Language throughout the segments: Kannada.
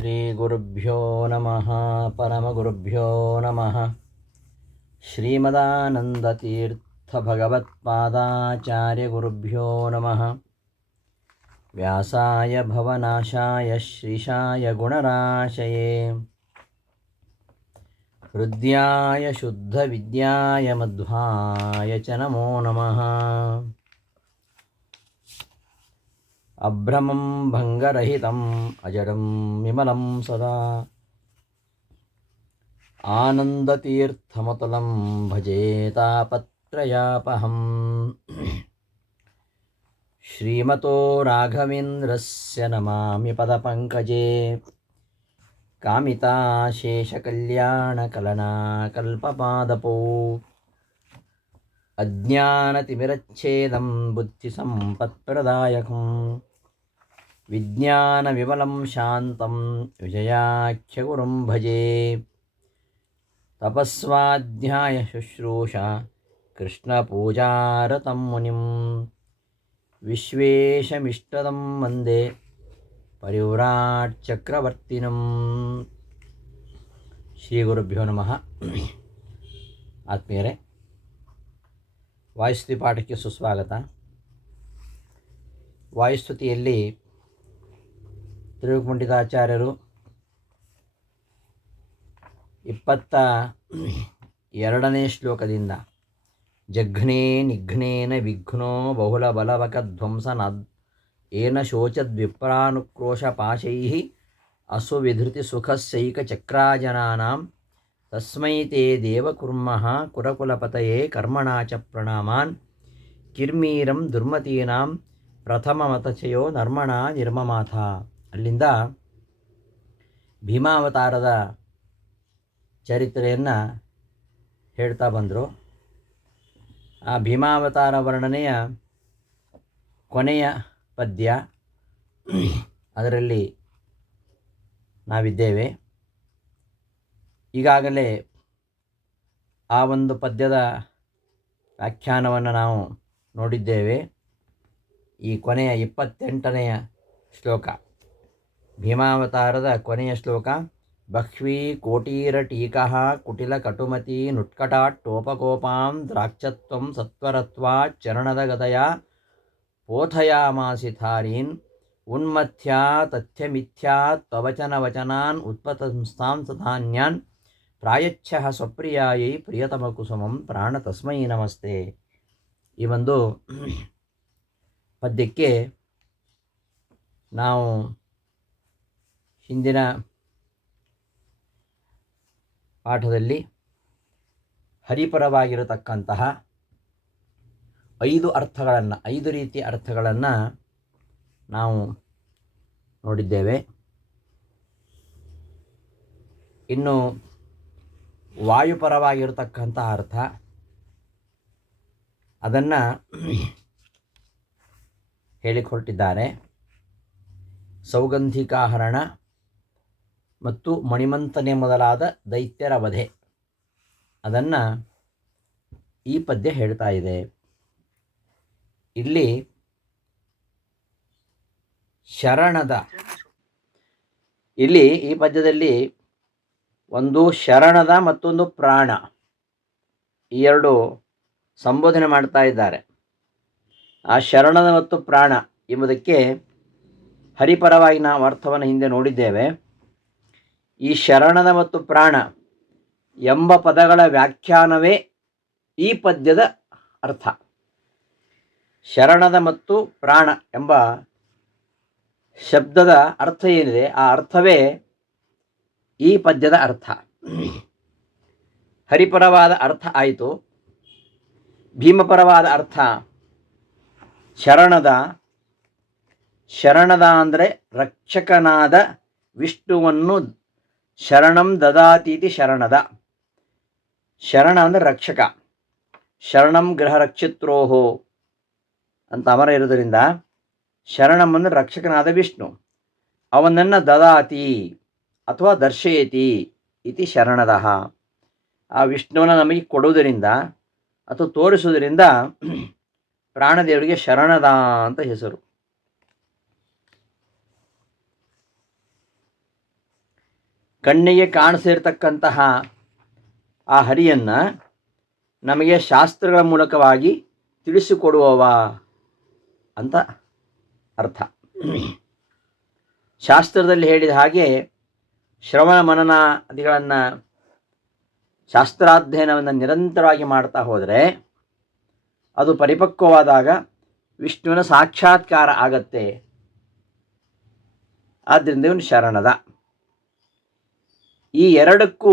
ಶ್ರೀಗುರುಭ್ಯೋ ನಮಃ ಪರಮಗುರುಭ್ಯೋ ನಮಃ. ಶ್ರೀಮದಾನಂದತೀರ್ಥಭಗವತ್ಪಾದಾಚಾರ್ಯಗುರುಭ್ಯೋ ನಮಃ. ವ್ಯಾಸಾಯ ಭವನಾಶಾಯ ಶ್ರೀಶಾಯ ಗುಣರಾಶಯೇ ಹೃದ್ಯಾಯ ಶುದ್ಧವಿದ್ಯಾಯ ಮಧ್ವಾಯ ಚ ನಮೋ ನಮಃ. ಅಭ್ರಮಂ ಭಂಗರಹಿತಂ ಅಜಡಂ ವಿಮಲಂ ಸದಾ ಆನಂದತೀರ್ಥಮತುಲಂ ಭಜೆ ತಾಪತ್ರಯಾಪಹಂ. ಶ್ರೀಮತೋ ರಾಘವೇಂದ್ರಸ್ಯ ನಮಾಮಿ ಪದಪಂಕಜೇ ಕಾಮಿತಾಶೇಷಕಲ್ಯಾಣಕಲನಾಕಲ್ಪಪಾದಪೋ ಅಜ್ಞಾನತಿಮಿರಚ್ಛೇದಂ ಬುದ್ಧಿಸಂಪತ್ಪ್ರದಾಯಕಂ ವಿಜ್ಞಾನವಿಮಲಂ ಶಾಂತಂ ವಿಜಯಾಖ್ಯಗುರುಂ ಭಜೆ. ತಪಸ್ವಾಧ್ಯಾಯ ಶುಶ್ರೂಷಾ ಕೃಷ್ಣಪೂಜಾರತಂ ಮುನಿಂ ವಿಶ್ವೇಶಮಿಷ್ಟದಂ ವಂದೇ ಪರಿವ್ರಾಟ್ ಚಕ್ರವರ್ತಿನಂ. ಶ್ರೀ ಗುರುಭ್ಯೋ ನಮಃ. ಆತ್ಮೀಯರೇ, ವಾಯುಸ್ತುತಿ ಪಾಠಕ್ಕೆ ಸುಸ್ವಾಗತ. ವಾಯುಸ್ತುತಿಯಲ್ಲಿ ತ್ರಿವಿಕ್ರಮಪಂಡಿತಾಚಾರ್ಯರು 22ನೇ ಶ್ಲೋಕದಿಂದ ಜಘ್ನೇ ನಿಘ್ನೇನ ವಿಘ್ನೋ ಬಹುಲ ಬಲವಕಧ್ವಂಸನಾದ್ ಏನ ಶೋಚದ್ವಿಪ್ರಾನುಕ್ರೋಶ ಪಾಶೈಃ ಅಸುವಿಧೃತಿ ಸುಖಸ್ಯೈಕಚಕ್ರಾಜನಾನಾಂ ತಸ್ಮೈ ತೇ ದೇವಕುರ್ಮಃ ಕುರಕುಲಪತಯೇ ಕರ್ಮಣಾ ಚ ಪ್ರಣಾಮಾನ್ ಕಿರ್ಮೀರಂ ದುರ್ಮತೀನಾಂ ಪ್ರಥಮಮತಚಯೋ ನರ್ಮಣಾ ನಿರ್ಮಮಾಥ. ಅಲ್ಲಿಂದ ಭೀಮಾವತಾರದ ಚರಿತ್ರೆಯನ್ನು ಹೇಳ್ತಾ ಬಂದರು. ಆ ಭೀಮಾವತಾರ ವರ್ಣನೆಯ ಕೊನೆಯ ಪದ್ಯ, ಅದರಲ್ಲಿ ನಾವಿದ್ದೇವೆ. ಈಗಾಗಲೇ ಆ ಒಂದು ಪದ್ಯದ ವ್ಯಾಖ್ಯಾನವನ್ನು ನಾವು ನೋಡಿದ್ದೇವೆ. ಈ ಕೊನೆಯ 28ನೆಯ ಶ್ಲೋಕ, ಭೀಮಾವತಾರದ ಕೊನೆಯ ಶ್ಲೋಕ. ಬಹ್ವೀ ಕೋಟೀರಟೀಕಃ ಕುಟಿಲ ಕಟುಮತಿ ನುಟ್ಕಟಾಟ್ಟೋಪಕೋಪಾಂ ದ್ರಾಕ್ಷತ್ವಂ ಸತ್ವರತ್ವಾ ಚರಣದ ಗದಯ ಪೋಥಯಾಮಾಸಿ ಥಾರೀನ್ ಉನ್ಮಥ್ಯಾ ತಥ್ಯಮಿಥ್ಯಾ ತ್ವವಚನವಚನಾನ್ ಉತ್ಪತಂಸ್ತಾಂ ತಥಾನ್ಯಾನ್ ಪ್ರಾಯಚ್ಛಃ ಸ್ವಪ್ರಿಯಾಯೈ ಪ್ರಿಯತಮಕುಸುಮಂ ಪ್ರಾಣ ತಸ್ಮೈ ನಮಸ್ತೆ. ಈ ಒಂದು ಪದ್ಯಕ್ಕೆ ನಾವು ಹಿಂದಿನ ಪಾಠದಲ್ಲಿ ಹರಿಪರವಾಗಿರತಕ್ಕಂತಹ 5 ರೀತಿಯ ಅರ್ಥಗಳನ್ನು ನಾವು ನೋಡಿದ್ದೇವೆ. ಇನ್ನು ವಾಯುಪರವಾಗಿರತಕ್ಕಂತಹ ಅರ್ಥ, ಅದನ್ನು ಹೇಳಿಕೊಟ್ಟಿದ್ದಾರೆ. ಸೌಗಂಧಿಕಾಹರಣ ಮತ್ತು ಮಣಿಮಂಥನೆ ಮೊದಲಾದ ದೈತ್ಯರ ವಧೆ, ಅದನ್ನು ಈ ಪದ್ಯ ಹೇಳ್ತಾ ಇದೆ. ಇಲ್ಲಿ ಈ ಪದ್ಯದಲ್ಲಿ ಒಂದು ಶರಣದ ಮತ್ತೊಂದು ಪ್ರಾಣ, ಈ ಎರಡು ಸಂಬೋಧನೆ ಮಾಡ್ತಾ ಇದ್ದಾರೆ. ಆ ಶರಣದ ಮತ್ತು ಪ್ರಾಣ ಎಂಬುದಕ್ಕೆ ಹರಿಪರವಾಗಿ ನಾವು ಅರ್ಥವನ್ನು ಹಿಂದೆ ನೋಡಿದ್ದೇವೆ. ಈ ಶರಣದ ಮತ್ತು ಪ್ರಾಣ ಎಂಬ ಪದಗಳ ವ್ಯಾಖ್ಯಾನವೇ ಈ ಪದ್ಯದ ಅರ್ಥ. ಶರಣದ ಮತ್ತು ಪ್ರಾಣ ಎಂಬ ಶಬ್ದದ ಅರ್ಥ ಏನಿದೆ, ಆ ಅರ್ಥವೇ ಈ ಪದ್ಯದ ಅರ್ಥ. ಹರಿಪರವಾದ ಅರ್ಥ ಆಯಿತು. ಭೀಮಪರವಾದ ಅರ್ಥ ಶರಣದ ಅಂದರೆ ರಕ್ಷಕನಾದ ವಿಷ್ಣುವನ್ನು ಶರಣಂ ದದಾತೀತಿ ಶರಣದ. ಶರಣ ಅಂದರೆ ರಕ್ಷಕ. ಶರಣಂ ಗೃಹ ರಕ್ಷಿತ್ರೋಹೋ ಅಂತ ಅಮರ ಇರೋದರಿಂದ ಶರಣಂ ಅಂದರೆ ರಕ್ಷಕನಾದ ವಿಷ್ಣು, ಅವನನ್ನು ದದಾತಿ ಅಥವಾ ದರ್ಶಯತಿ ಇತಿ ಶರಣದಃ. ಆ ವಿಷ್ಣುವನ್ನು ನಮಗೆ ಕೊಡುವುದರಿಂದ ಅಥವಾ ತೋರಿಸುವುದರಿಂದ ಪ್ರಾಣದೇವರಿಗೆ ಶರಣದ ಅಂತ ಹೆಸರು. ಕಣ್ಣಿಗೆ ಕಾಣಿಸಿರ್ತಕ್ಕಂತಹ ಆ ಹರಿಯನ್ನು ನಮಗೆ ಶಾಸ್ತ್ರಗಳ ಮೂಲಕವಾಗಿ ತಿಳಿಸಿಕೊಡುವವ ಅಂತ ಅರ್ಥ. ಶಾಸ್ತ್ರದಲ್ಲಿ ಹೇಳಿದ ಹಾಗೆ ಶ್ರವಣ ಮನನಾದಿಗಳನ್ನು ಶಾಸ್ತ್ರಾಧ್ಯಯನವನ್ನು ನಿರಂತರವಾಗಿ ಮಾಡ್ತಾ ಹೋದರೆ ಅದು ಪರಿಪಕ್ವವಾದಾಗ ವಿಷ್ಣುವಿನ ಸಾಕ್ಷಾತ್ಕಾರ ಆಗತ್ತೆ. ಆದ್ದರಿಂದ ಇವನು ಶರಣದ. ಈ ಎರಡಕ್ಕೂ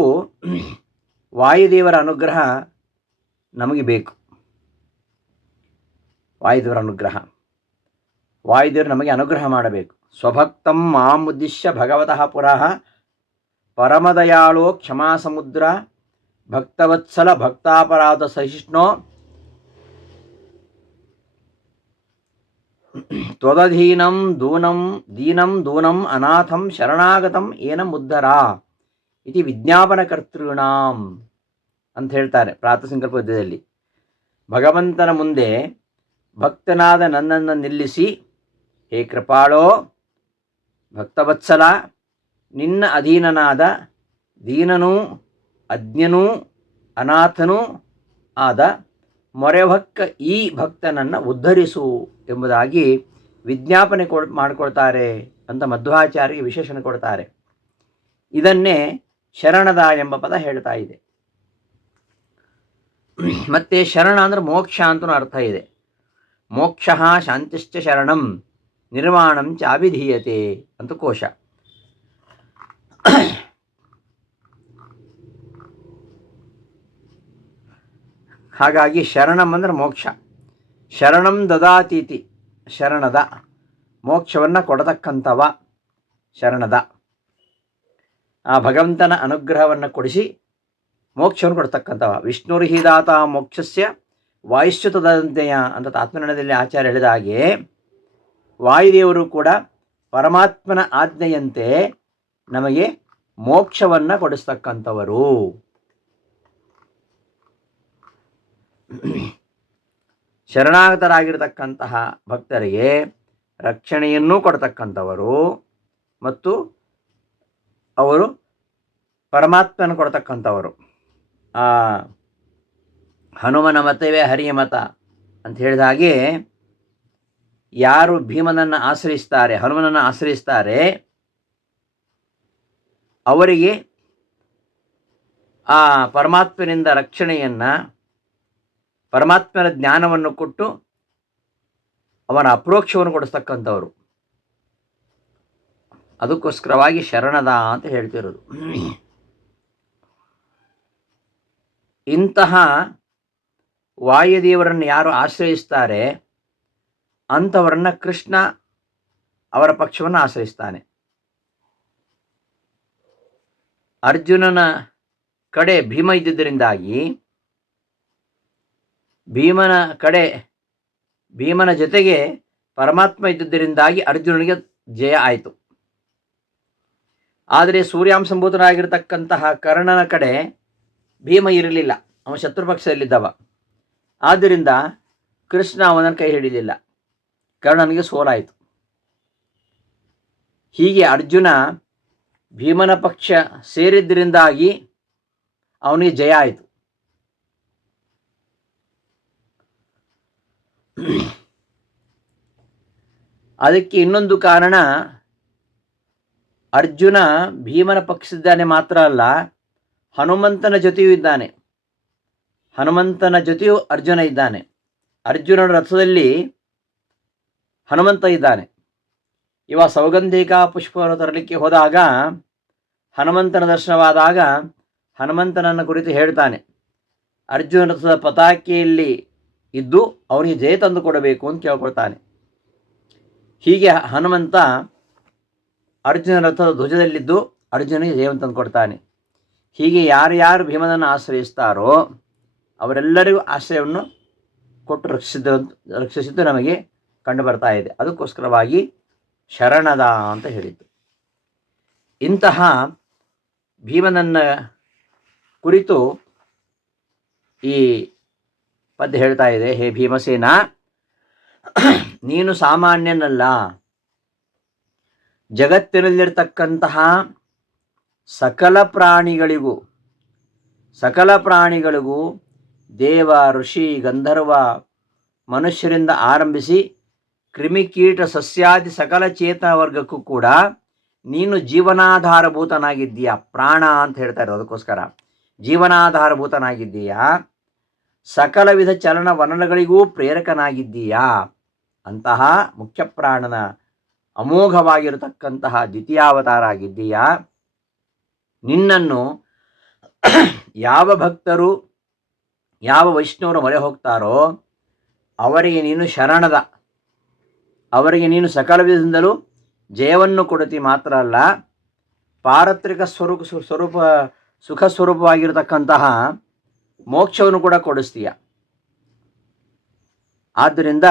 ವಾಯುದೇವರ ಅನುಗ್ರಹ ನಮಗೆ ಬೇಕು. ವಾಯುದೇವರು ನಮಗೆ ಅನುಗ್ರಹ ಮಾಡಬೇಕು. ಸ್ವಭಕ್ತಂ ಮಾಮುದ್ದಿಶ್ಯ ಭಗವತಃ ಪುರಃ ಪರಮದಯಾಳೋ ಕ್ಷಮಾ ಸಮುದ್ರ ಭಕ್ತವತ್ಸಲ ಭಕ್ತಾಪರಾಧ ಸಹಿಷ್ಣೋ ತ್ವದಧೀನಂ ದೀನಂ ದೂನಂ ಅನಾಥಂ ಶರಣಾಗತಂ ಏನ ಮುದ್ಧರ ಇತಿ ವಿಜ್ಞಾಪನಕರ್ತೃಣಾಂ ಅಂತ ಹೇಳ್ತಾರೆ ಪ್ರಾತಃಸಂಕಲ್ಪ ಪದ್ಯದಲ್ಲಿ. ಭಗವಂತನ ಮುಂದೆ ಭಕ್ತನಾದ ನನ್ನನ್ನು ನಿಲ್ಲಿಸಿ, ಹೇ ಕೃಪಾಳೋ ಭಕ್ತವತ್ಸಲ, ನಿನ್ನ ಅಧೀನನಾದ ದೀನನೂ ಅಜ್ಞನೂ ಅನಾಥನೂ ಆದ ಮೊರೆಭಕ್ಕ ಈ ಭಕ್ತನನ್ನು ಉದ್ಧರಿಸು ಎಂಬುದಾಗಿ ವಿಜ್ಞಾಪನೆ ಮಾಡಿಕೊಳ್ತಾರೆ ಅಂತ ಮಧ್ವಾಚಾರ್ಯ ವಿಶೇಷಣ ಕೊಡ್ತಾರೆ. ಇದನ್ನೇ ಶರಣದ ಎಂಬ ಪದ ಹೇಳ್ತಾ ಇದೆ. ಮತ್ತೆ ಶರಣ ಅಂದರೆ ಮೋಕ್ಷ ಅಂತಲೂ ಅರ್ಥ ಇದೆ. ಮೋಕ್ಷ ಶಾಂತಿಶ್ಚ ಶರಣಂ ನಿರ್ವಾಣಂ ಚ ಅಭಿಧೀಯತೆ ಅಂತ ಕೋಶ. ಹಾಗಾಗಿ ಶರಣಂ ಅಂದರೆ ಮೋಕ್ಷ. ಶರಣಂ ದದಾತೀತಿ ಶರಣದ, ಮೋಕ್ಷವನ್ನು ಕೊಡತಕ್ಕಂಥವ ಶರಣದ. ಆ ಭಗವಂತನ ಅನುಗ್ರಹವನ್ನು ಕೊಡಿಸಿ ಮೋಕ್ಷವನ್ನು ಕೊಡ್ತಕ್ಕಂಥವ. ವಿಷ್ಣುರ್ಹಿದಾತ ಮೋಕ್ಷಸ್ಯ ವಾಯುಶ್ಚುತದಂತೆಯ ಅಂತ ಆತ್ಮನಿರ್ಣಯದಲ್ಲಿ ಆಚಾರ್ಯ ಹೇಳಿದ ಹಾಗೆ ವಾಯುದೇವರು ಕೂಡ ಪರಮಾತ್ಮನ ಆಜ್ಞೆಯಂತೆ ನಮಗೆ ಮೋಕ್ಷವನ್ನು ಕೊಡಿಸ್ತಕ್ಕಂಥವರು. ಶರಣಾಗತರಾಗಿರ್ತಕ್ಕಂತಹ ಭಕ್ತರಿಗೆ ರಕ್ಷಣೆಯನ್ನೂ ಕೊಡ್ತಕ್ಕಂಥವರು ಮತ್ತು ಅವರು ಪರಮಾತ್ಮನ ಕೊಡ್ತಕ್ಕಂಥವರು. ಹನುಮನ ಮತವೇ ಹರಿಯ ಮತ ಅಂತ ಹೇಳಿದ ಹಾಗೆ ಯಾರು ಭೀಮನನ್ನು ಆಶ್ರಯಿಸ್ತಾರೆ, ಹನುಮನನ್ನು ಆಶ್ರಯಿಸ್ತಾರೆ, ಅವರಿಗೆ ಆ ಪರಮಾತ್ಮನಿಂದ ರಕ್ಷಣೆಯನ್ನು, ಪರಮಾತ್ಮನ ಜ್ಞಾನವನ್ನು ಕೊಟ್ಟು ಅವನ ಅಪ್ರೋಕ್ಷವನ್ನು ಕೊಡಿಸ್ತಕ್ಕಂಥವ್ರು. ಅದಕ್ಕೋಸ್ಕರವಾಗಿ ಶರಣದ ಅಂತ ಹೇಳ್ತಿರೋದು. ಇಂತಹ ವಾಯುದೇವರನ್ನು ಯಾರು ಆಶ್ರಯಿಸ್ತಾರೆ ಅಂಥವರನ್ನು ಕೃಷ್ಣ ಅವರ ಪಕ್ಷವನ್ನು ಆಶ್ರಯಿಸ್ತಾನೆ. ಅರ್ಜುನನ ಕಡೆ ಭೀಮ ಇದ್ದಿದ್ದರಿಂದಾಗಿ ಭೀಮನ ಜೊತೆಗೆ ಪರಮಾತ್ಮ ಇದ್ದುದರಿಂದಾಗಿ ಅರ್ಜುನನಿಗೆ ಜಯ ಆಯಿತು. ಆದರೆ ಸೂರ್ಯಾಂಶಂಭೂತನಾಗಿರ್ತಕ್ಕಂತಹ ಕರ್ಣನ ಕಡೆ ಭೀಮ ಇರಲಿಲ್ಲ, ಅವನ ಶತ್ರುಪಕ್ಷದಲ್ಲಿದ್ದವ. ಆದ್ದರಿಂದ ಕೃಷ್ಣ ಅವನ ಕೈ ಹಿಡಿಲಿಲ್ಲ, ಕರ್ಣನಿಗೆ ಸೋಲಾಯಿತು. ಹೀಗೆ ಅರ್ಜುನ ಭೀಮನ ಪಕ್ಷ ಸೇರಿದ್ದರಿಂದಾಗಿ ಅವನಿಗೆ ಜಯ ಆಯಿತು. ಅದಕ್ಕೆ ಇನ್ನೊಂದು ಕಾರಣ, ಅರ್ಜುನ ಭೀಮನ ಪಕ್ಷದಿದ್ದಾನೆ ಮಾತ್ರ ಅಲ್ಲ, ಹನುಮಂತನ ಜೊತೆಯೂ ಇದ್ದಾನೆ. ಹನುಮಂತನ ಜೊತೆಯೂ ಅರ್ಜುನ ಇದ್ದಾನೆ. ಅರ್ಜುನನ ರಥದಲ್ಲಿ ಹನುಮಂತ ಇದ್ದಾನೆ. ಇವ ಸೌಗಂಧಿಕಾ ಪುಷ್ಪವನ್ನು ತರಲಿಕ್ಕೆ ಹೋದಾಗ ಹನುಮಂತನ ದರ್ಶನವಾದಾಗ ಹನುಮಂತನನ್ನು ಕುರಿತು ಹೇಳ್ತಾನೆ, ಅರ್ಜುನ ರಥದ ಪತಾಕೆಯಲ್ಲಿ ಇದ್ದು ಅವನಿಗೆ ಜಯ ತಂದು ಕೊಡಬೇಕು ಅಂತ ಕೇಳ್ಕೊಳ್ತಾನೆ. ಹೀಗೆ ಹನುಮಂತ ಅರ್ಜುನ ರಥದ ಧ್ವಜದಲ್ಲಿದ್ದು ಅರ್ಜುನಿಗೆ ಜಯವನ್ನು ತಂದು ಕೊಡ್ತಾನೆ. ಹೀಗೆ ಯಾರ್ಯಾರು ಭೀಮನನ್ನು ಆಶ್ರಯಿಸ್ತಾರೋ ಅವರೆಲ್ಲರಿಗೂ ಆಶ್ರಯವನ್ನು ಕೊಟ್ಟು ರಕ್ಷಿಸಿದ್ದು ನಮಗೆ ಕಂಡು ಬರ್ತಾ ಇದೆ. ಅದಕ್ಕೋಸ್ಕರವಾಗಿ ಶರಣದ ಅಂತ ಹೇಳಿದ್ದು. ಇಂತಹ ಭೀಮನನ್ನ ಕುರಿತು ಈ ಪದ್ಯ ಹೇಳ್ತಾ ಇದೆ. ಹೇ ಭೀಮಸೇನ, ನೀನು ಸಾಮಾನ್ಯನಲ್ಲ. ಜಗತ್ತಿನಲ್ಲಿರ್ತಕ್ಕಂತಹ ಸಕಲ ಪ್ರಾಣಿಗಳಿಗೂ ದೇವ, ಋಷಿ, ಗಂಧರ್ವ, ಮನುಷ್ಯರಿಂದ ಆರಂಭಿಸಿ ಕ್ರಿಮಿಕೀಟ ಸಸ್ಯಾದಿ ಸಕಲ ಚೇತನ ವರ್ಗಕ್ಕೂ ಕೂಡ ನೀನು ಜೀವನಾಧಾರಭೂತನಾಗಿದ್ದೀಯಾ. ಪ್ರಾಣ ಅಂತ ಹೇಳ್ತಾರೆ, ಅದಕ್ಕೋಸ್ಕರ ಜೀವನಾಧಾರಭೂತನಾಗಿದ್ದೀಯಾ. ಸಕಲ ವಿಧ ಚಲನವಲನಗಳಿಗೂ ಪ್ರೇರಕನಾಗಿದ್ದೀಯಾ. ಅಂತಹ ಮುಖ್ಯ ಪ್ರಾಣನ ಅಮೋಘವಾಗಿರತಕ್ಕಂತಹ ದ್ವಿತೀಯಾವತಾರ ಆಗಿದ್ದೀಯಾ. ನಿನ್ನನ್ನು ಯಾವ ಭಕ್ತರು, ಯಾವ ವೈಷ್ಣವರು ಮೊರೆ ಹೋಗ್ತಾರೋ ಅವರಿಗೆ ನೀನು ಶರಣದ, ಅವರಿಗೆ ನೀನು ಸಕಲ ವಿಧದಿಂದಲೂ ಜಯವನ್ನು ಕೊಡುತ್ತಿ. ಮಾತ್ರ ಅಲ್ಲ, ಪಾರತ್ರಿಕ ಸ್ವರೂಪ ಸುಖ ಸ್ವರೂಪವಾಗಿರತಕ್ಕಂತಹ ಮೋಕ್ಷವನ್ನು ಕೂಡ ಕೊಡಿಸ್ತೀಯ. ಆದ್ದರಿಂದ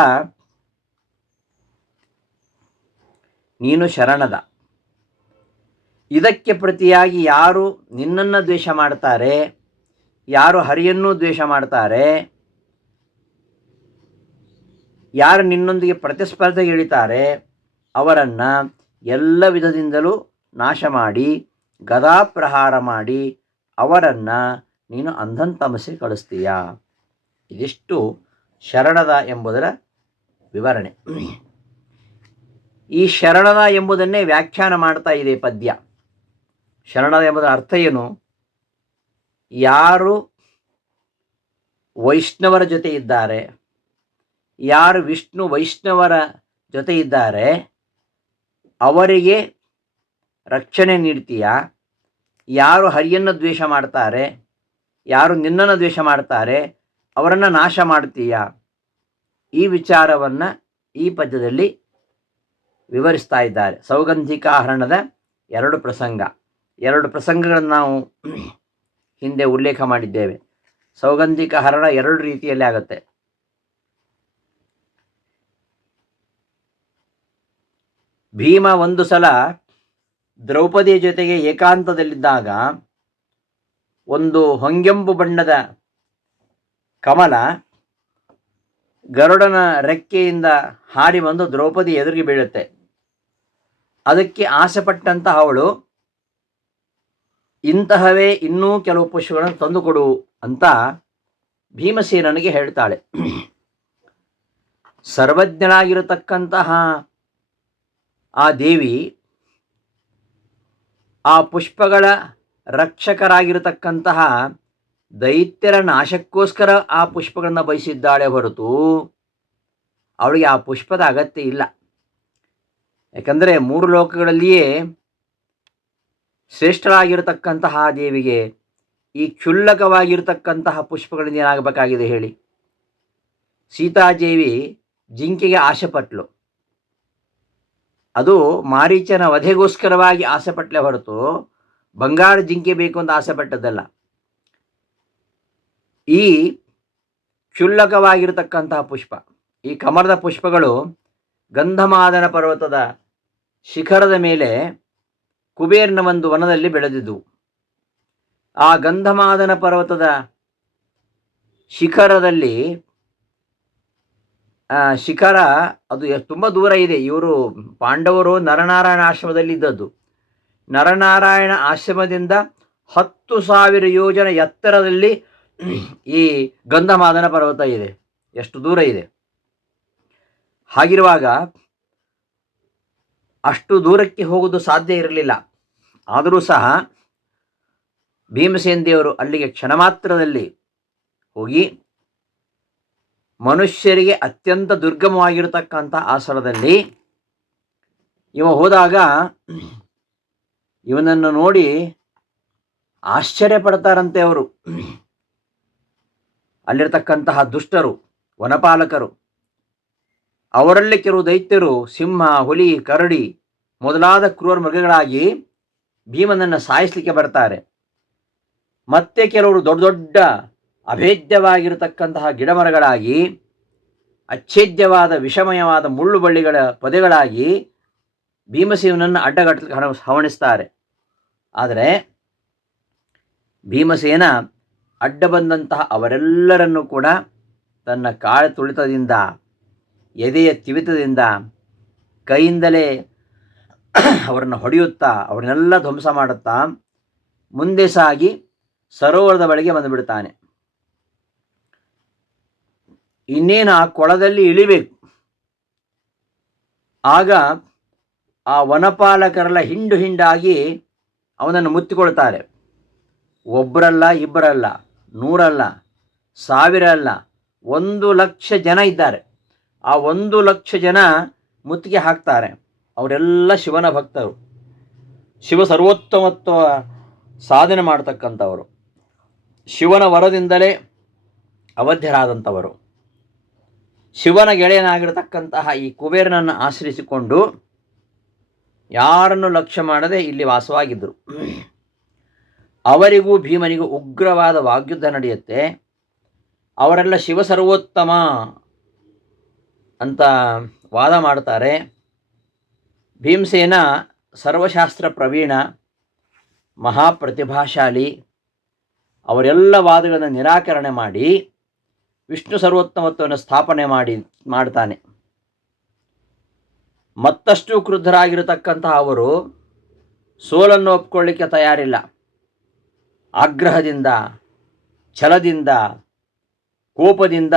ನೀನು ಶರಣದ. ಇದಕ್ಕೆ ಪ್ರತಿಯಾಗಿ ಯಾರು ನಿನ್ನನ್ನು ದ್ವೇಷ ಮಾಡ್ತಾರೆ, ಯಾರು ಹರಿಯನ್ನೂ ದ್ವೇಷ ಮಾಡ್ತಾರೆ, ಯಾರು ನಿನ್ನೊಂದಿಗೆ ಪ್ರತಿಸ್ಪರ್ಧೆಗೆ ಇಳಿತಾರೆ ಅವರನ್ನು ಎಲ್ಲ ವಿಧದಿಂದಲೂ ನಾಶ ಮಾಡಿ, ಗದಾಪ್ರಹಾರ ಮಾಡಿ ಅವರನ್ನು ನೀನು ಅಂಧಂತಮಸೆ ಕಳಿಸ್ತೀಯ. ಇದಿಷ್ಟು ಶರಣದ ಎಂಬುದರ ವಿವರಣೆ. ಈ ಶರಣದ ಎಂಬುದನ್ನೇ ವ್ಯಾಖ್ಯಾನ ಮಾಡ್ತಾ ಇದೆ ಪದ್ಯ. ಶರಣದ ಎಂಬುದರ ಅರ್ಥ ಏನು? ಯಾರು ವೈಷ್ಣವರ ಜೊತೆ ಇದ್ದಾರೆ, ಯಾರು ವಿಷ್ಣು ವೈಷ್ಣವರ ಜೊತೆ ಇದ್ದಾರೆ ಅವರಿಗೆ ರಕ್ಷಣೆ ನೀಡ್ತೀಯ. ಯಾರು ಹರಿಯನ್ನು ದ್ವೇಷ ಮಾಡ್ತಾರೆ, ಯಾರು ನಿನ್ನನ್ನು ದ್ವೇಷ ಮಾಡ್ತಾರೆ ಅವರನ್ನು ನಾಶ ಮಾಡ್ತೀಯ. ಈ ವಿಚಾರವನ್ನು ಈ ಪದ್ಯದಲ್ಲಿ ವಿವರಿಸ್ತಾ ಇದ್ದಾರೆ. ಸೌಗಂಧಿಕ ಹರಣದ ಎರಡು ಪ್ರಸಂಗಗಳನ್ನು ನಾವು ಹಿಂದೆ ಉಲ್ಲೇಖ ಮಾಡಿದ್ದೇವೆ. ಸೌಗಂಧಿಕ ಹರಣ ಎರಡು ರೀತಿಯಲ್ಲಿ ಆಗುತ್ತೆ. ಭೀಮ ಒಂದು ಸಲ ದ್ರೌಪದಿಯ ಜೊತೆಗೆ ಏಕಾಂತದಲ್ಲಿದ್ದಾಗ ಒಂದು ಹೊಂಗೆಂಪು ಬಣ್ಣದ ಕಮಲ ಗರುಡನ ರೆಕ್ಕೆಯಿಂದ ಹಾರಿ ಬಂದು ದ್ರೌಪದಿ ಎದುರಿಗೆ ಬೀಳುತ್ತೆ. ಅದಕ್ಕೆ ಆಸೆಪಟ್ಟಂತಹ ಅವಳು ಇಂತಹವೇ ಇನ್ನೂ ಕೆಲವು ಪುಷ್ಪಗಳನ್ನು ತಂದುಕೊಡು ಅಂತ ಭೀಮಸೇನನಿಗೆ ಹೇಳ್ತಾಳೆ. ಸರ್ವಜ್ಞಳಾಗಿರತಕ್ಕಂತಹ ಆ ದೇವಿ ಆ ಪುಷ್ಪಗಳ ರಕ್ಷಕರಾಗಿರತಕ್ಕಂತಹ ದೈತ್ಯರ ನಾಶಕ್ಕೋಸ್ಕರ ಆ ಪುಷ್ಪಗಳನ್ನು ಬಯಸಿದ್ದಾಳೆ ಹೊರತು ಅವಳಿಗೆ ಆ ಪುಷ್ಪದ ಅಗತ್ಯ ಇಲ್ಲ. ಯಾಕಂದರೆ ಮೂರು ಲೋಕಗಳಲ್ಲಿಯೇ ಶ್ರೇಷ್ಠರಾಗಿರತಕ್ಕಂತಹ ದೇವಿಗೆ ಈ ಕ್ಷುಲ್ಲಕವಾಗಿರತಕ್ಕಂತಹ ಪುಷ್ಪಗಳಿಂದ ಏನಾಗಬೇಕಾಗಿದೆ ಹೇಳಿ? ಸೀತಾದೇವಿ ಜಿಂಕೆಗೆ ಆಸೆಪಟ್ಲು, ಅದು ಮಾರೀಚನ ವಧೆಗೋಸ್ಕರವಾಗಿ ಆಸೆಪಟ್ಟಲೆ ಹೊರತು ಬಂಗಾರ ಜಿಂಕೆ ಬೇಕು ಅಂತ ಆಸೆಪಟ್ಟದ್ದಲ್ಲ. ಈ ಕ್ಷುಲ್ಲಕವಾಗಿರತಕ್ಕಂತಹ ಪುಷ್ಪ, ಈ ಕಮಲದ ಪುಷ್ಪಗಳು ಗಂಧಮಾದನ ಪರ್ವತದ ಶಿಖರದ ಮೇಲೆ ಕುಬೇರನ ಒಂದು ವನದಲ್ಲಿ ಬೆಳೆದಿದ್ದವು. ಆ ಗಂಧಮಾದನ ಪರ್ವತದ ಶಿಖರದಲ್ಲಿ ಶಿಖರ ಅದು ತುಂಬ ದೂರ ಇದೆ. ಇವರು ಪಾಂಡವರು ನರನಾರಾಯಣ ಆಶ್ರಮದಲ್ಲಿ ಇದ್ದದ್ದು. ನರನಾರಾಯಣ ಆಶ್ರಮದಿಂದ 10,000 ಯೋಜನೆ ಎತ್ತರದಲ್ಲಿ ಈ ಗಂಧಮಾದನ ಪರ್ವತ ಇದೆ. ಎಷ್ಟು ದೂರ ಇದೆ! ಹಾಗಿರುವಾಗ ಅಷ್ಟು ದೂರಕ್ಕೆ ಹೋಗೋದು ಸಾಧ್ಯ ಇರಲಿಲ್ಲ. ಆದರೂ ಸಹ ಭೀಮಸೇನ ದೇವರು ಅಲ್ಲಿಗೆ ಕ್ಷಣ ಮಾತ್ರದಲ್ಲಿ ಹೋಗಿ ಮನುಷ್ಯರಿಗೆ ಅತ್ಯಂತ ದುರ್ಗಮವಾಗಿರತಕ್ಕಂಥ ಆಸನದಲ್ಲಿ ಇವ ಹೋದಾಗ ಇವನನ್ನು ನೋಡಿ ಆಶ್ಚರ್ಯ ಪಡ್ತಾರಂತೆ ಅವರು. ಅಲ್ಲಿರ್ತಕ್ಕಂತಹ ದುಷ್ಟರು, ವನಪಾಲಕರು, ಅವರಲ್ಲಿ ಕೆಲವು ದೈತ್ಯರು ಸಿಂಹ, ಹುಲಿ, ಕರಡಿ ಮೊದಲಾದ ಕ್ರೂರ ಮೃಗಗಳಾಗಿ ಭೀಮನನ್ನು ಸಾಯಿಸಲಿಕ್ಕೆ ಬರ್ತಾರೆ. ಮತ್ತೆ ಕೆಲವರು ದೊಡ್ಡ ದೊಡ್ಡ ಅಭೇದ್ಯವಾಗಿರತಕ್ಕಂತಹ ಗಿಡಮರಗಳಾಗಿ, ಅಚ್ಛೇದ್ಯವಾದ ವಿಷಮಯವಾದ ಮುಳ್ಳು ಬಳ್ಳಿಗಳ ಪೊದೆಗಳಾಗಿ ಭೀಮಸೇನನ್ನು ಅಡ್ಡಗಟ್ಟಲಿಕ್ಕೆ ಹವಣಿಸ್ತಾರೆ. ಆದರೆ ಭೀಮಸೇನ ಅಡ್ಡ ಬಂದಂತಹ ಅವರೆಲ್ಲರನ್ನೂ ಕೂಡ ತನ್ನ ಕಾಳು ತುಳಿತದಿಂದ, ಎದೆಯ ತಿವಿತದಿಂದ, ಕೈಯಿಂದಲೇ ಅವರನ್ನು ಹೊಡೆಯುತ್ತಾ, ಅವರನ್ನೆಲ್ಲ ಧ್ವಂಸ ಮಾಡುತ್ತಾ ಮುಂದೆ ಸಾಗಿ ಸರೋವರದ ಬಳಿಗೆ ಬಂದುಬಿಡ್ತಾನೆ. ಇನ್ನೇನು ಆ ಕೊಳದಲ್ಲಿ ಇಳಿಬೇಕು. ಆಗ ಆ ವನಪಾಲಕರೆಲ್ಲ ಹಿಂಡು ಹಿಂಡಾಗಿ ಅವನನ್ನು ಮುತ್ತಿಕೊಳ್ತಾರೆ. ಒಬ್ಬರಲ್ಲ, ಇಬ್ಬರಲ್ಲ, 100 ಅಲ್ಲ, 1000 ಅಲ್ಲ, 1,00,000 ಜನ ಇದ್ದಾರೆ. ಆ 1,00,000 ಜನ ಮುತ್ತಿಗೆ ಹಾಕ್ತಾರೆ. ಅವರೆಲ್ಲ ಶಿವನ ಭಕ್ತರು, ಶಿವ ಸರ್ವೋತ್ತಮತ್ವ ಸಾಧನೆ ಮಾಡ್ತಕ್ಕಂಥವರು, ಶಿವನ ವರದಿಂದಲೇ ಅವಧ್ಯರಾದಂಥವರು. ಶಿವನ ಗೆಳೆಯನಾಗಿರತಕ್ಕಂತಹ ಈ ಕುಬೇರನನ್ನು ಆಶ್ರಯಿಸಿಕೊಂಡು ಯಾರನ್ನು ಲಕ್ಷ್ಯ ಮಾಡದೆ ಇಲ್ಲಿ ವಾಸವಾಗಿದ್ದರು. ಅವರಿಗೂ ಭೀಮನಿಗೂ ಉಗ್ರವಾದ ವಾಗ್ಯುದ್ಧ ನಡೆಯುತ್ತೆ. ಅವರೆಲ್ಲ ಶಿವ ಸರ್ವೋತ್ತಮ ಅಂತ ವಾದ ಮಾಡ್ತಾರೆ. ಭೀಮಸೇನ ಸರ್ವಶಾಸ್ತ್ರ ಪ್ರವೀಣ, ಮಹಾಪ್ರತಿಭಾಶಾಲಿ. ಅವರೆಲ್ಲ ವಾದಗಳನ್ನು ನಿರಾಕರಣೆ ಮಾಡಿ ವಿಷ್ಣು ಸರ್ವೋತ್ತಮತ್ವವನ್ನು ಸ್ಥಾಪನೆ ಮಾಡ್ತಾನೆ. ಮತ್ತಷ್ಟು ಕ್ರುದ್ಧರಾಗಿರತಕ್ಕಂತಹ ಅವರು ಸೋಲನ್ನು ಒಪ್ಕೊಳ್ಳಿಕ್ಕೆ ತಯಾರಿಲ್ಲ. ಆಗ್ರಹದಿಂದ, ಛಲದಿಂದ, ಕೋಪದಿಂದ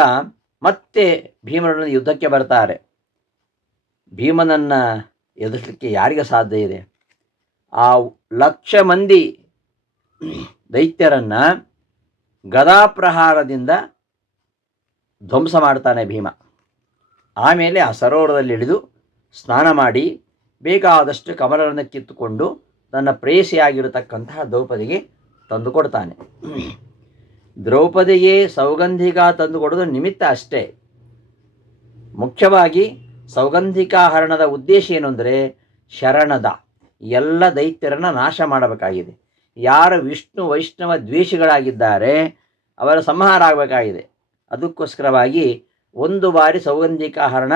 ಮತ್ತೆ ಭೀಮನನ್ನು ಯುದ್ಧಕ್ಕೆ ಬರ್ತಾರೆ. ಭೀಮನನ್ನು ಎದುರಿಸಲಿಕ್ಕೆ ಯಾರಿಗೆ ಸಾಧ್ಯ ಇದೆ? ಆ 1,00,000 ಮಂದಿ ದೈತ್ಯರನ್ನು ಗದಾಪ್ರಹಾರದಿಂದ ಧ್ವಂಸ ಮಾಡ್ತಾನೆ ಭೀಮ. ಆಮೇಲೆ ಆ ಸರೋವರದಲ್ಲಿ ಇಳಿದು ಸ್ನಾನ ಮಾಡಿ ಬೇಕಾದಷ್ಟು ಕಮಲಗಳನ್ನು ಕಿತ್ತುಕೊಂಡು ತನ್ನ ಪ್ರೇಯಸಿಯಾಗಿರತಕ್ಕಂತಹ ದ್ರೌಪದಿಗೆ ತಂದು ಕೊಡ್ತಾನೆ. ದ್ರೌಪದಿಗೆ ಸೌಗಂಧಿಕ ತಂದು ಕೊಡೋದು ನಿಮಿತ್ತ ಅಷ್ಟೇ. ಮುಖ್ಯವಾಗಿ ಸೌಗಂಧಿಕಾಹರಣದ ಉದ್ದೇಶ ಏನು ಅಂದರೆ ಶರಣದ ಎಲ್ಲ ದೈತ್ಯರನ್ನು ನಾಶ ಮಾಡಬೇಕಾಗಿದೆ. ಯಾರು ವಿಷ್ಣು ವೈಷ್ಣವ ದ್ವೇಷಿಗಳಾಗಿದ್ದಾರೆ ಅವರ ಸಂಹಾರ ಆಗಬೇಕಾಗಿದೆ. ಅದಕ್ಕೋಸ್ಕರವಾಗಿ ಒಂದು ಬಾರಿ ಸೌಗಂಧಿಕಾಹರಣ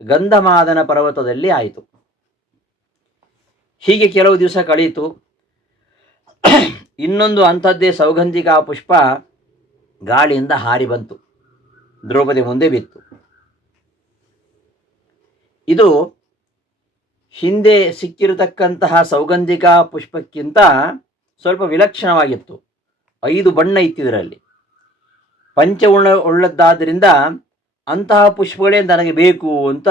ಗಂಧಮಾದನ ಪರ್ವತದಲ್ಲಿ ಆಯಿತು. ಹೀಗೆ ಕೆಲವು ದಿವಸ ಕಳೆಯಿತು. ಇನ್ನೊಂದು ಅಂಥದ್ದೇ ಸೌಗಂಧಿಕಾ ಪುಷ್ಪ ಗಾಳಿಯಿಂದ ಹಾರಿ ಬಂತು, ದ್ರೌಪದಿ ಮುಂದೆ ಬಿತ್ತು. ಇದು ಹಿಂದೆ ಸಿಕ್ಕಿರತಕ್ಕಂತಹ ಸೌಗಂಧಿಕಾ ಪುಷ್ಪಕ್ಕಿಂತ ಸ್ವಲ್ಪ ವಿಲಕ್ಷಣವಾಗಿತ್ತು. 5 ಬಣ್ಣ ಇತ್ತಿದರಲ್ಲಿ. ಉಳ್ಳದ್ದಾದ್ದರಿಂದ ಅಂತಹ ಪುಷ್ಪಗಳೇ ನನಗೆ ಬೇಕು ಅಂತ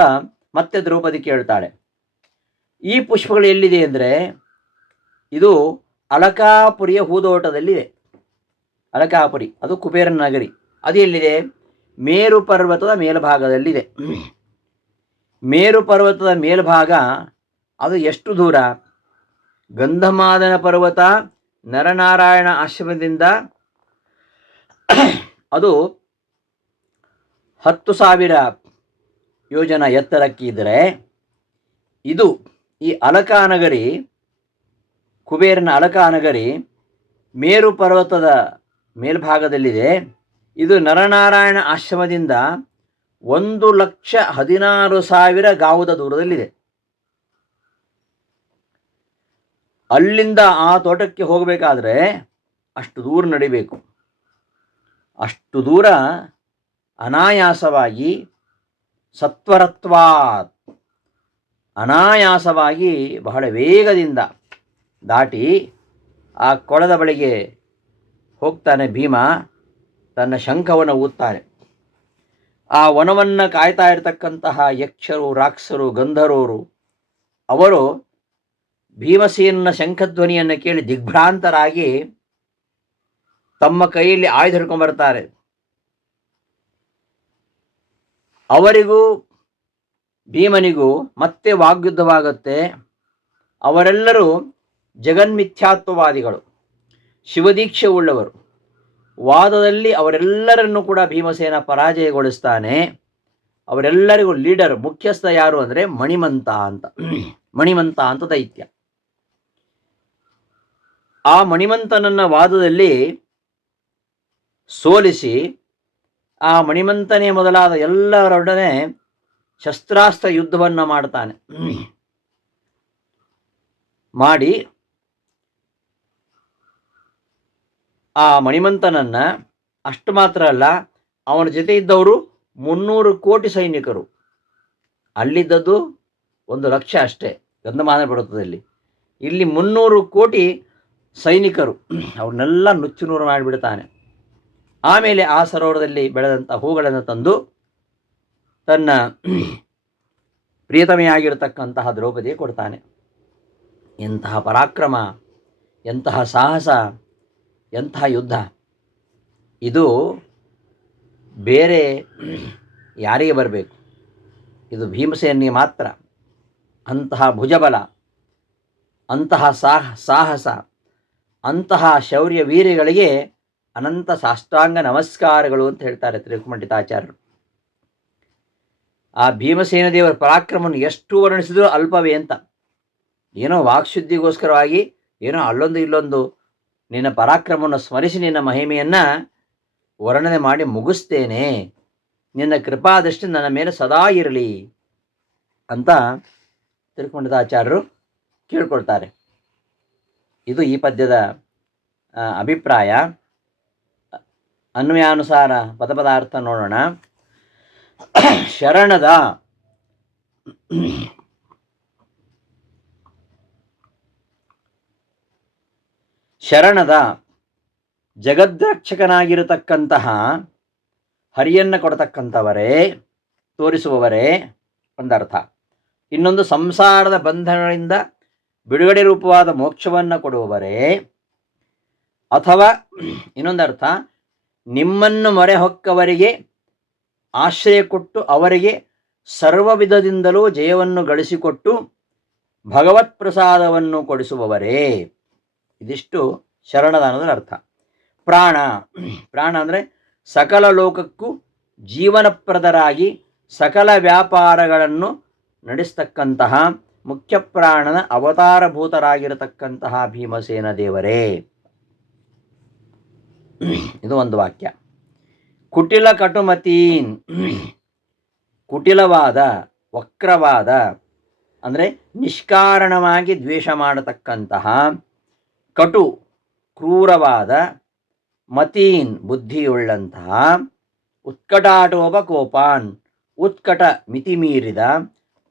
ಮತ್ತೆ ದ್ರೌಪದಿ ಕೇಳ್ತಾಳೆ. ಈ ಪುಷ್ಪಗಳು ಎಲ್ಲಿದೆ ಅಂದರೆ ಇದು ಅಲಕಾಪುರಿಯ ಹೂದೋಟದಲ್ಲಿದೆ. ಅಲಕಾಪುರಿ ಅದು ಕುಬೇರನ ನಗರಿ. ಅದು ಎಲ್ಲಿದೆ? ಮೇರು ಪರ್ವತದ ಮೇಲ್ಭಾಗದಲ್ಲಿದೆ. ಮೇರು ಪರ್ವತದ ಮೇಲ್ಭಾಗ ಅದು ಎಷ್ಟು ದೂರ? ಗಂಧಮಾದನ ಪರ್ವತ ನರನಾರಾಯಣ ಆಶ್ರಮದಿಂದ ಅದು 10,000 ಯೋಜನ ಎತ್ತರಕ್ಕಿದ್ದರೆ ಇದು ಈ ಅಲಕಾನಗರಿ, ಕುಬೇರನ ಅಲಕಾನಗರಿ ಮೇರು ಪರ್ವತದ ಮೇಲ್ಭಾಗದಲ್ಲಿದೆ. ಇದು ನರನಾರಾಯಣ ಆಶ್ರಮದಿಂದ 1,16,000 ಗಾವುದ ದೂರದಲ್ಲಿದೆ. ಅಲ್ಲಿಂದ ಆ ತೋಟಕ್ಕೆ ಹೋಗಬೇಕಾದ್ರೆ ಅಷ್ಟು ದೂರ ನಡಿಬೇಕು. ಅಷ್ಟು ದೂರ ಅನಾಯಾಸವಾಗಿ ಸತ್ವರತ್ವಾತ್ ಅನಾಯಾಸವಾಗಿ ಬಹಳ ವೇಗದಿಂದ ದಾಟಿ ಆ ಕೊಳದ ಬಳಿಗೆ ಹೋಗ್ತಾನೆ ಭೀಮ. ತನ್ನ ಶಂಖವನ್ನು ಊದ್ತಾನೆ. ಆ ವನವನ್ನು ಕಾಯ್ತಾ ಇರತಕ್ಕಂತಹ ಯಕ್ಷರು, ರಾಕ್ಷಸರು, ಗಂಧರ್ವರು ಅವರು ಭೀಮಸೇನನ ಶಂಖಧ್ವನಿಯನ್ನು ಕೇಳಿ ದಿಗ್ಭ್ರಾಂತರಾಗಿ ತಮ್ಮ ಕೈಯಲ್ಲಿ ಆಯುಧ ಹಿಡ್ಕೊಂಡ್ಬರ್ತಾರೆ. ಅವರಿಗೂ ಭೀಮನಿಗೂ ಮತ್ತೆ ವಾಗ್ಯುದ್ಧವಾಗುತ್ತೆ. ಅವರೆಲ್ಲರೂ ಜಗನ್ಮಿಥ್ಯಾತ್ವವಾದಿಗಳು, ಶಿವದೀಕ್ಷೆ ಉಳ್ಳವರು. ವಾದದಲ್ಲಿ ಅವರೆಲ್ಲರನ್ನೂ ಕೂಡ ಭೀಮಸೇನ ಪರಾಜಯಗೊಳಿಸ್ತಾನೆ. ಅವರೆಲ್ಲರಿಗೂ ಲೀಡರ್, ಮುಖ್ಯಸ್ಥ ಯಾರು ಅಂದರೆ ಮಣಿಮಂತ ಅಂತ ದೈತ್ಯ. ಆ ಮಣಿಮಂತನನ್ನ ವಾದದಲ್ಲಿ ಸೋಲಿಸಿ ಆ ಮಣಿಮಂತನೇ ಮೊದಲಾದ ಎಲ್ಲರೊಡನೆ ಶಸ್ತ್ರಾಸ್ತ್ರ ಯುದ್ಧವನ್ನು ಮಾಡ್ತಾನೆ. ಮಾಡಿ ಆ ಮಣಿಮಂತನನ್ನ ಅಷ್ಟು ಮಾತ್ರ ಅಲ್ಲ, ಅವನ ಜೊತೆ ಇದ್ದವರು 300 ಕೋಟಿ ಸೈನಿಕರು. ಅಲ್ಲಿದ್ದದ್ದು 1,00,000 ಅಷ್ಟೇ ಗಂಧಮಾದನ ಪರ್ವತದಲ್ಲಿ. ಇಲ್ಲಿ 300 ಕೋಟಿ ಸೈನಿಕರು ಅವ್ರನ್ನೆಲ್ಲ ನುಚ್ಚು ನೂರು ಮಾಡಿಬಿಡ್ತಾನೆ. ಆಮೇಲೆ ಆ ಸರೋವರದಲ್ಲಿ ಬೆಳೆದಂಥ ಹೂಗಳನ್ನು ತಂದು ತನ್ನ ಪ್ರಿಯತಮೆಯಾಗಿರತಕ್ಕಂತಹ ದ್ರೌಪದಿಗೆ ಕೊಡ್ತಾನೆ. ಎಂತಹ ಪರಾಕ್ರಮ, ಎಂತಹ ಸಾಹಸ, ಎಂತಹ ಯುದ್ಧ! ಇದು ಬೇರೆ ಯಾರಿಗೆ ಬರಬೇಕು? ಇದು ಭೀಮಸೇನಿಗೆ ಮಾತ್ರ. ಅಂತಹ ಭುಜಬಲ, ಅಂತಹ ಸಾಹಸ, ಅಂತಹ ಶೌರ್ಯ ವೀರ್ಯಗಳಿಗೆ ಅನಂತ ಸಾಷ್ಟಾಂಗ ನಮಸ್ಕಾರಗಳು ಅಂತ ಹೇಳ್ತಾರೆ ತ್ರಿಕುಮಂಡಿತಾಚಾರ್ಯರು. ಆ ಭೀಮಸೇನ ದೇವರ ಪರಾಕ್ರಮವನ್ನು ಎಷ್ಟು ವರ್ಣಿಸಿದರೂ ಅಲ್ಪವೇ ಅಂತ. ಏನೋ ವಾಕ್ಶುದ್ಧಿಗೋಸ್ಕರವಾಗಿ ಏನೋ ಅಲ್ಲೊಂದು ಇಲ್ಲೊಂದು ನಿನ್ನ ಪರಾಕ್ರಮವನ್ನು ಸ್ಮರಿಸಿ ನಿನ್ನ ಮಹಿಮೆಯನ್ನು ವರ್ಣನೆ ಮಾಡಿ ಮುಗಿಸ್ತೇನೆ, ನಿನ್ನ ಕೃಪಾದೃಷ್ಟಿ ನನ್ನ ಮೇಲೆ ಸದಾ ಇರಲಿ ಅಂತ ತ್ರಿಕುಮಂಡಿತಾಚಾರ್ಯರು ಕೇಳ್ಕೊಳ್ತಾರೆ. ಇದು ಈ ಪದ್ಯದ ಅಭಿಪ್ರಾಯ. ಅನ್ವಯಾನುಸಾರ ಪದಪದಾರ್ಥ ನೋಡೋಣ. ಶರಣದ ಜಗದ್ರಕ್ಷಕನಾಗಿರತಕ್ಕಂತಹ ಹರಿಯನ್ನು ಕೊಡತಕ್ಕಂಥವರೇ, ತೋರಿಸುವವರೇ ಒಂದರ್ಥ. ಇನ್ನೊಂದು ಸಂಸಾರದ ಬಂಧನಗಳಿಂದ ಬಿಡುಗಡೆ ರೂಪವಾದ ಮೋಕ್ಷವನ್ನು ಕೊಡುವವರೇ, ಅಥವಾ ಇನ್ನೊಂದರ್ಥ ನಿಮ್ಮನ್ನು ಮೊರೆ ಹೊಕ್ಕವರಿಗೆ ಆಶ್ರಯ ಕೊಟ್ಟು ಅವರಿಗೆ ಸರ್ವ ವಿಧದಿಂದಲೂ ಜಯವನ್ನು ಗಳಿಸಿಕೊಟ್ಟು ಭಗವತ್ ಪ್ರಸಾದವನ್ನು ಕೊಡಿಸುವವರೇ. ಇದಿಷ್ಟು ಶರಣದ ಅನ್ನೋದರ ಅರ್ಥ. ಪ್ರಾಣ ಅಂದರೆ ಸಕಲ ಲೋಕಕ್ಕೂ ಜೀವನಪ್ರದರಾಗಿ ಸಕಲ ವ್ಯಾಪಾರಗಳನ್ನು ನಡೆಸ್ತಕ್ಕಂತಹ ಮುಖ್ಯ ಪ್ರಾಣನ ಅವತಾರಭೂತರಾಗಿರತಕ್ಕಂತಹ ಭೀಮಸೇನ ದೇವರೇ. ಇದು ಒಂದು ವಾಕ್ಯ. ಕುಟಿಲ ಕಟುಮತೀನ್, ಕುಟಿಲವಾದ, ವಕ್ರವಾದ ಅಂದರೆ ನಿಷ್ಕಾರಣವಾಗಿ ದ್ವೇಷ ಮಾಡತಕ್ಕಂತಹ, ಕಟು ಕ್ರೂರವಾದ, ಮತೀನ್ ಬುದ್ಧಿಯುಳ್ಳಂತಹ, ಉತ್ಕಟಾಟೋಪ ಕೋಪಾನ್ ಉತ್ಕಟ ಮಿತಿಮೀರಿದ,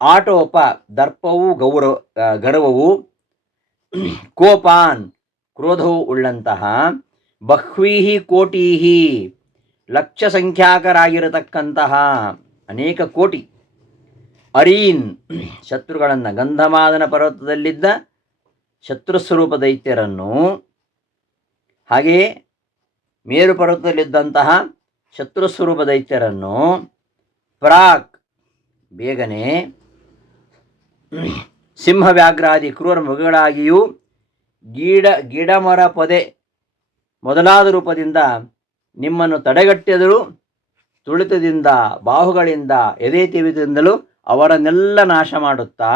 ಆಟೋಪ ದರ್ಪವೂ ಗರ್ವವು, ಕೋಪಾನ್ ಕ್ರೋಧವು ಉಳ್ಳಂತಹ, ಬಹ್ವೀಹಿ ಕೋಟೀಹಿ ಲಕ್ಷ ಸಂಖ್ಯಾಕರಾಗಿರತಕ್ಕಂತಹ ಅನೇಕ ಕೋಟಿ, ಅರೀನ್ ಶತ್ರುಗಳನ್ನು, ಗಂಧಮಾದನ ಪರ್ವತದಲ್ಲಿದ್ದ ಶತ್ರುಸ್ವರೂಪ ದೈತ್ಯರನ್ನು, ಹಾಗೆಯೇ ಮೇರು ಪರ್ವತದಲ್ಲಿದ್ದಂತಹ ಶತ್ರುಸ್ವರೂಪ ದೈತ್ಯರನ್ನು, ಪ್ರಾಕ್ ಬೇಗನೆ, ಸಿಂಹವ್ಯಾಘ್ರಾದಿ ಕ್ರೂರ ಮೃಗಗಳಾಗಿಯೂ ಗಿಡಮರ ಪೊದೆ ಮೊದಲಾದ ರೂಪದಿಂದ ನಿಮ್ಮನ್ನು ತಡೆಗಟ್ಟಿದರೂ, ತುಳಿತದಿಂದ, ಬಾಹುಗಳಿಂದ, ಎದೆ ತಿವಿದಿಂದಲೂ ಅವರನ್ನೆಲ್ಲ ನಾಶ ಮಾಡುತ್ತಾ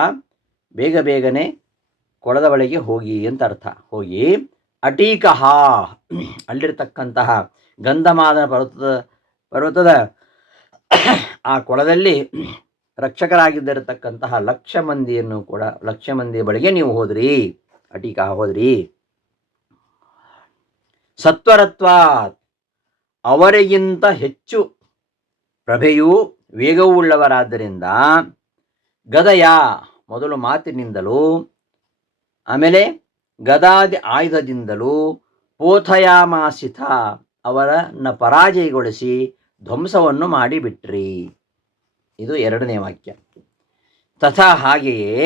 ಬೇಗ ಬೇಗನೆ ಕೊಳದ ಬಳಿಗೆ ಹೋಗಿ ಅಂತ ಅರ್ಥ. ಹೋಗಿ ಅಟೀಕಹ ಅಲ್ಲಿರ್ತಕ್ಕಂತಹ ಗಂಧಮಾದನ ಪರ್ವತದ ಆ ಕೊಳದಲ್ಲಿ ರಕ್ಷಕರಾಗಿದ್ದಿರತಕ್ಕಂತಹ ಲಕ್ಷ ಮಂದಿಯ ಬಳಿಗೆ ನೀವು ಹೋದ್ರಿ, ಅಟೀಕಹ ಹೋದ್ರಿ. ಸತ್ವರತ್ವಾತ್ ಅವರಿಗಿಂತ ಹೆಚ್ಚು ಪ್ರಭೆಯೂ ವೇಗವೂ ಉಳ್ಳವರಾದ್ದರಿಂದ, ಗದಯ ಮೊದಲು ಮಾತಿನಿಂದಲೂ, ಆಮೇಲೆ ಗದಾದಿ ಆಯುಧದಿಂದಲೂ, ಪೋಥಯಾಮಾಸಿತ ಅವರನ್ನು ಪರಾಜಯಗೊಳಿಸಿ ಧ್ವಂಸವನ್ನು ಮಾಡಿಬಿಟ್ರಿ. ಇದು ಎರಡನೇ ವಾಕ್ಯ. ತಥಾ ಹಾಗೆಯೇ,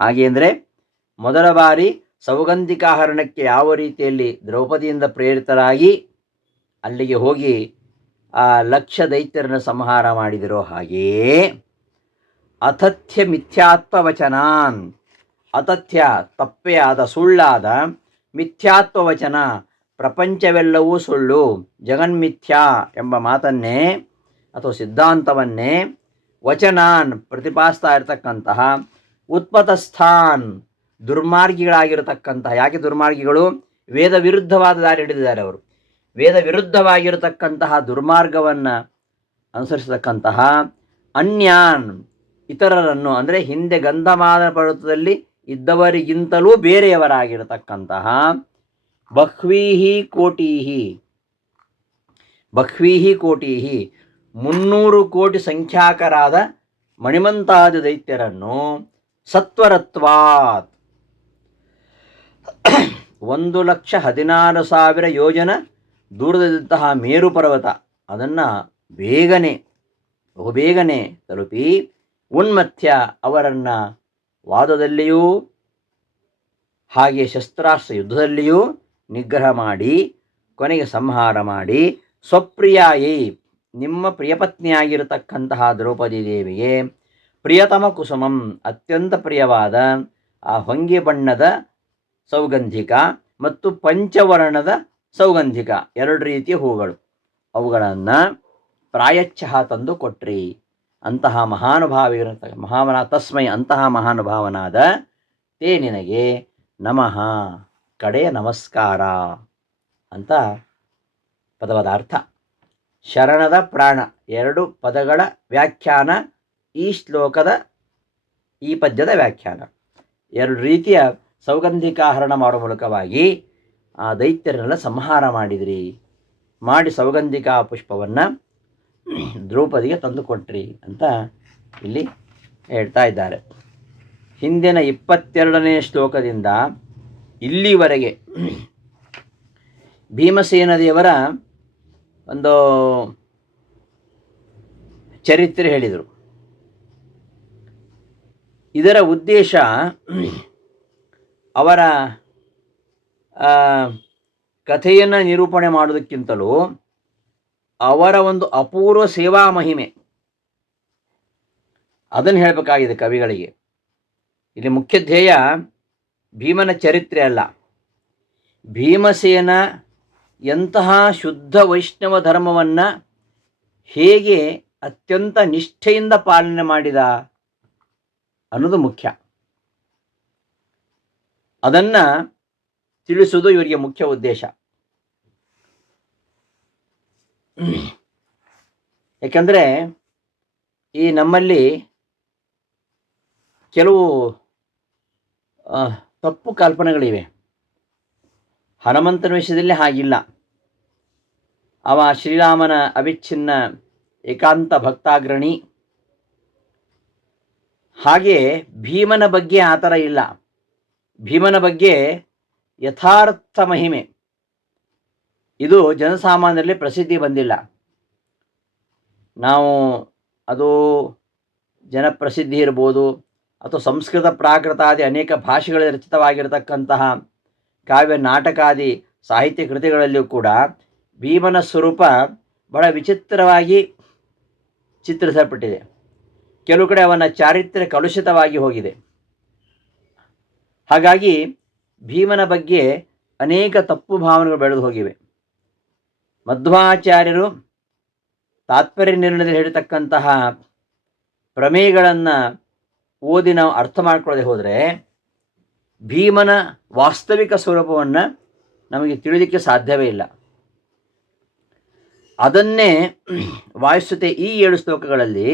ಹಾಗೆ ಅಂದರೆ ಮೊದಲ ಬಾರಿ ಸೌಗಂಧಿಕಾಹರಣಕ್ಕೆ ಯಾವ ರೀತಿಯಲ್ಲಿ ದ್ರೌಪದಿಯಿಂದ ಪ್ರೇರಿತರಾಗಿ ಅಲ್ಲಿಗೆ ಹೋಗಿ ಆ ಲಕ್ಷ ದೈತ್ಯರನ್ನು ಸಂಹಾರ ಮಾಡಿದಿರೋ ಹಾಗೆಯೇ ಅತಥ್ಯ ಮಿಥ್ಯಾತ್ವವಚನಾನ್, ಅತಥ್ಯ ತಪ್ಪೇ ಆದ, ಸುಳ್ಳಾದ, ಮಿಥ್ಯಾತ್ವವಚನ ಪ್ರಪಂಚವೆಲ್ಲವೂ ಸುಳ್ಳು, ಜಗನ್ಮಿಥ್ಯಾ ಎಂಬ ಮಾತನ್ನೇ ಅಥವಾ ಸಿದ್ಧಾಂತವನ್ನೇ, ವಚನಾನ್ ಪ್ರತಿಪಾದಿಸ್ತಾ ಇರತಕ್ಕಂತಹ, ಉತ್ಪತಸ್ಥಾನ್ ದುರ್ಮಾರ್ಗಿಗಳಾಗಿರತಕ್ಕಂತಹ. ಯಾಕೆ ದುರ್ಮಾರ್ಗಿಗಳು? ವೇದ ವಿರುದ್ಧವಾದ ದಾರಿ ಹಿಡಿದಿದ್ದಾರೆ ಅವರು. ವೇದ ವಿರುದ್ಧವಾಗಿರತಕ್ಕಂತಹ ದುರ್ಮಾರ್ಗವನ್ನು ಅನುಸರಿಸತಕ್ಕಂತಹ, ಅನ್ಯಾನ್ ಇತರರನ್ನು ಅಂದರೆ ಹಿಂದೆ ಗಂಧಮಾದನ ಪರ್ವತದಲ್ಲಿ ಇದ್ದವರಿಗಿಂತಲೂ ಬೇರೆಯವರಾಗಿರತಕ್ಕಂತಹ, ಬಹ್ವೀಹಿ ಕೋಟೀಹಿ 300 ಕೋಟಿ ಸಂಖ್ಯಾಕರಾದ ಮಣಿಮಂತಾದಿ ದೈತ್ಯರನ್ನು, ಸತ್ವರತ್ವಾತ್ 1,16,000 ಯೋಜನ ದೂರದಂತಹ ಮೇರು ಪರ್ವತ ಅದನ್ನು ಬಹುಬೇಗನೆ ತಲುಪಿ ಉನ್ಮಥ್ಯ ಅವರನ್ನು ವಾದದಲ್ಲಿಯೂ ಹಾಗೆ ಶಸ್ತ್ರಾಸ್ತ್ರ ಯುದ್ಧದಲ್ಲಿಯೂ ನಿಗ್ರಹ ಮಾಡಿ ಕೊನೆಗೆ ಸಂಹಾರ ಮಾಡಿ ಸ್ವಪ್ರಿಯಾಯಿ ನಿಮ್ಮ ಪ್ರಿಯಪತ್ನಿಯಾಗಿರತಕ್ಕಂತಹ ದ್ರೌಪದಿ ದೇವಿಗೆ ಪ್ರಿಯತಮ ಕುಸುಮಂ ಅತ್ಯಂತ ಪ್ರಿಯವಾದ ಆ ಹೊಂಗೆ ಬಣ್ಣದ ಸೌಗಂಧಿಕ ಮತ್ತು ಪಂಚವರ್ಣದ ಸೌಗಂಧಿಕ 2 ರೀತಿಯ ಹೂಗಳು ಅವುಗಳನ್ನು ಪ್ರಾಯಚ್ಛ ತಂದು ಕೊಟ್ರಿ. ಅಂತಹ ತಸ್ಮೈ ಅಂತಹ ಮಹಾನುಭಾವನಾದ ತೇ ನಿನಗೆ ನಮಃ ಕಡೆಯ ನಮಸ್ಕಾರ ಅಂತ ಪದವಾದ ಅರ್ಥ. ಶರಣದ ಪ್ರಾಣ 2 ಪದಗಳ ವ್ಯಾಖ್ಯಾನ ಈ ಶ್ಲೋಕದ ಈ ಪದ್ಯದ ವ್ಯಾಖ್ಯಾನ. 2 ರೀತಿಯ ಸೌಗಂಧಿಕಾಹರಣ ಮಾಡುವ ಮೂಲಕವಾಗಿ ಆ ದೈತ್ಯರನ್ನೆಲ್ಲ ಸಂಹಾರ ಮಾಡಿ ಸೌಗಂಧಿಕಾ ಪುಷ್ಪವನ್ನು ದ್ರೌಪದಿಗೆ ತಂದುಕೊಟ್ರಿ ಅಂತ ಇಲ್ಲಿ ಹೇಳ್ತಾ ಇದ್ದಾರೆ. ಹಿಂದಿನ 22ನೇ ಶ್ಲೋಕದಿಂದ ಇಲ್ಲಿವರೆಗೆ ಭೀಮಸೇನ ದೇವರ ಒಂದು ಚರಿತ್ರೆ ಹೇಳಿದರು. ಇದರ ಉದ್ದೇಶ ಅವರ ಕಥೆಯನ್ನು ನಿರೂಪಣೆ ಮಾಡೋದಕ್ಕಿಂತಲೂ ಅವರ ಒಂದು ಅಪೂರ್ವ ಸೇವಾ ಮಹಿಮೆ ಅದನ್ನು ಹೇಳಬೇಕಾಗಿದೆ ಕವಿಗಳಿಗೆ. ಇಲ್ಲಿ ಮುಖ್ಯ ಧ್ಯೇಯ ಭೀಮನ ಚರಿತ್ರೆ ಅಲ್ಲ, ಭೀಮಸೇನ ಎಂತಹ ಶುದ್ಧ ವೈಷ್ಣವ ಧರ್ಮವನ್ನು ಹೇಗೆ ಅತ್ಯಂತ ನಿಷ್ಠೆಯಿಂದ ಪಾಲನೆ ಮಾಡಿದ ಅನ್ನೋದು ಮುಖ್ಯ. ಅದನ್ನು ತಿಳಿಸುವುದು ಇವರಿಗೆ ಮುಖ್ಯ ಉದ್ದೇಶ. ಯಾಕಂದರೆ ಈ ನಮ್ಮಲ್ಲಿ ಕೆಲವು ತಪ್ಪು ಕಲ್ಪನೆಗಳಿವೆ. ಹನುಮಂತನ ವಿಷಯದಲ್ಲಿ ಹಾಗಿಲ್ಲ. ಅವ ಶ್ರೀರಾಮನ ಅವಿಚ್ಛಿನ್ನ ಏಕಾಂತ ಭಕ್ತಾಗ್ರಣಿ. ಹಾಗೆ ಭೀಮನ ಬಗ್ಗೆ ಆ ಥರ ಇಲ್ಲ. ಭೀಮನ ಬಗ್ಗೆ ಯಥಾರ್ಥ ಮಹಿಮೆ ಇದು ಜನಸಾಮಾನ್ಯರಲ್ಲಿ ಪ್ರಸಿದ್ಧಿ ಬಂದಿಲ್ಲ. ನಾವು ಅದು ಜನಪ್ರಸಿದ್ಧಿ ಇರ್ಬೋದು ಅಥವಾ ಸಂಸ್ಕೃತ ಪ್ರಾಕೃತಾದಿ ಅನೇಕ ಭಾಷೆಗಳಲ್ಲಿ ರಚಿತವಾಗಿರತಕ್ಕಂತಹ ಕಾವ್ಯ ನಾಟಕಾದಿ ಸಾಹಿತ್ಯ ಕೃತಿಗಳಲ್ಲಿಯೂ ಕೂಡ ಭೀಮನ ಸ್ವರೂಪ ಬಹಳ ವಿಚಿತ್ರವಾಗಿ ಚಿತ್ರಿಸಲ್ಪಟ್ಟಿದೆ. ಕೆಲವು ಕಡೆ ಅವನ ಚಾರಿತ್ರ್ಯ ಕಲುಷಿತವಾಗಿ ಹೋಗಿದೆ. ಹಾಗಾಗಿ ಭೀಮನ ಬಗ್ಗೆ ಅನೇಕ ತಪ್ಪು ಭಾವನೆಗಳು ಬೆಳೆದು ಹೋಗಿವೆ. ಮಧ್ವಾಚಾರ್ಯರು ತಾತ್ಪರ್ಯ ನಿರ್ಣಯದಲ್ಲಿ ಹೇಳಿರ್ತಕ್ಕಂತಹ ಪ್ರಮೇಯಗಳನ್ನು ಓದಿ ನಾವು ಅರ್ಥ ಮಾಡ್ಕೊಳ್ಳದೆ ಹೋದರೆ ಭೀಮನ ವಾಸ್ತವಿಕ ಸ್ವರೂಪವನ್ನು ನಮಗೆ ತಿಳಿಲಿಕ್ಕೆ ಸಾಧ್ಯವೇ ಇಲ್ಲ. ಅದನ್ನೇ ವಾಯುಸ್ತುತಿ ಈ 7 ಶ್ಲೋಕಗಳಲ್ಲಿ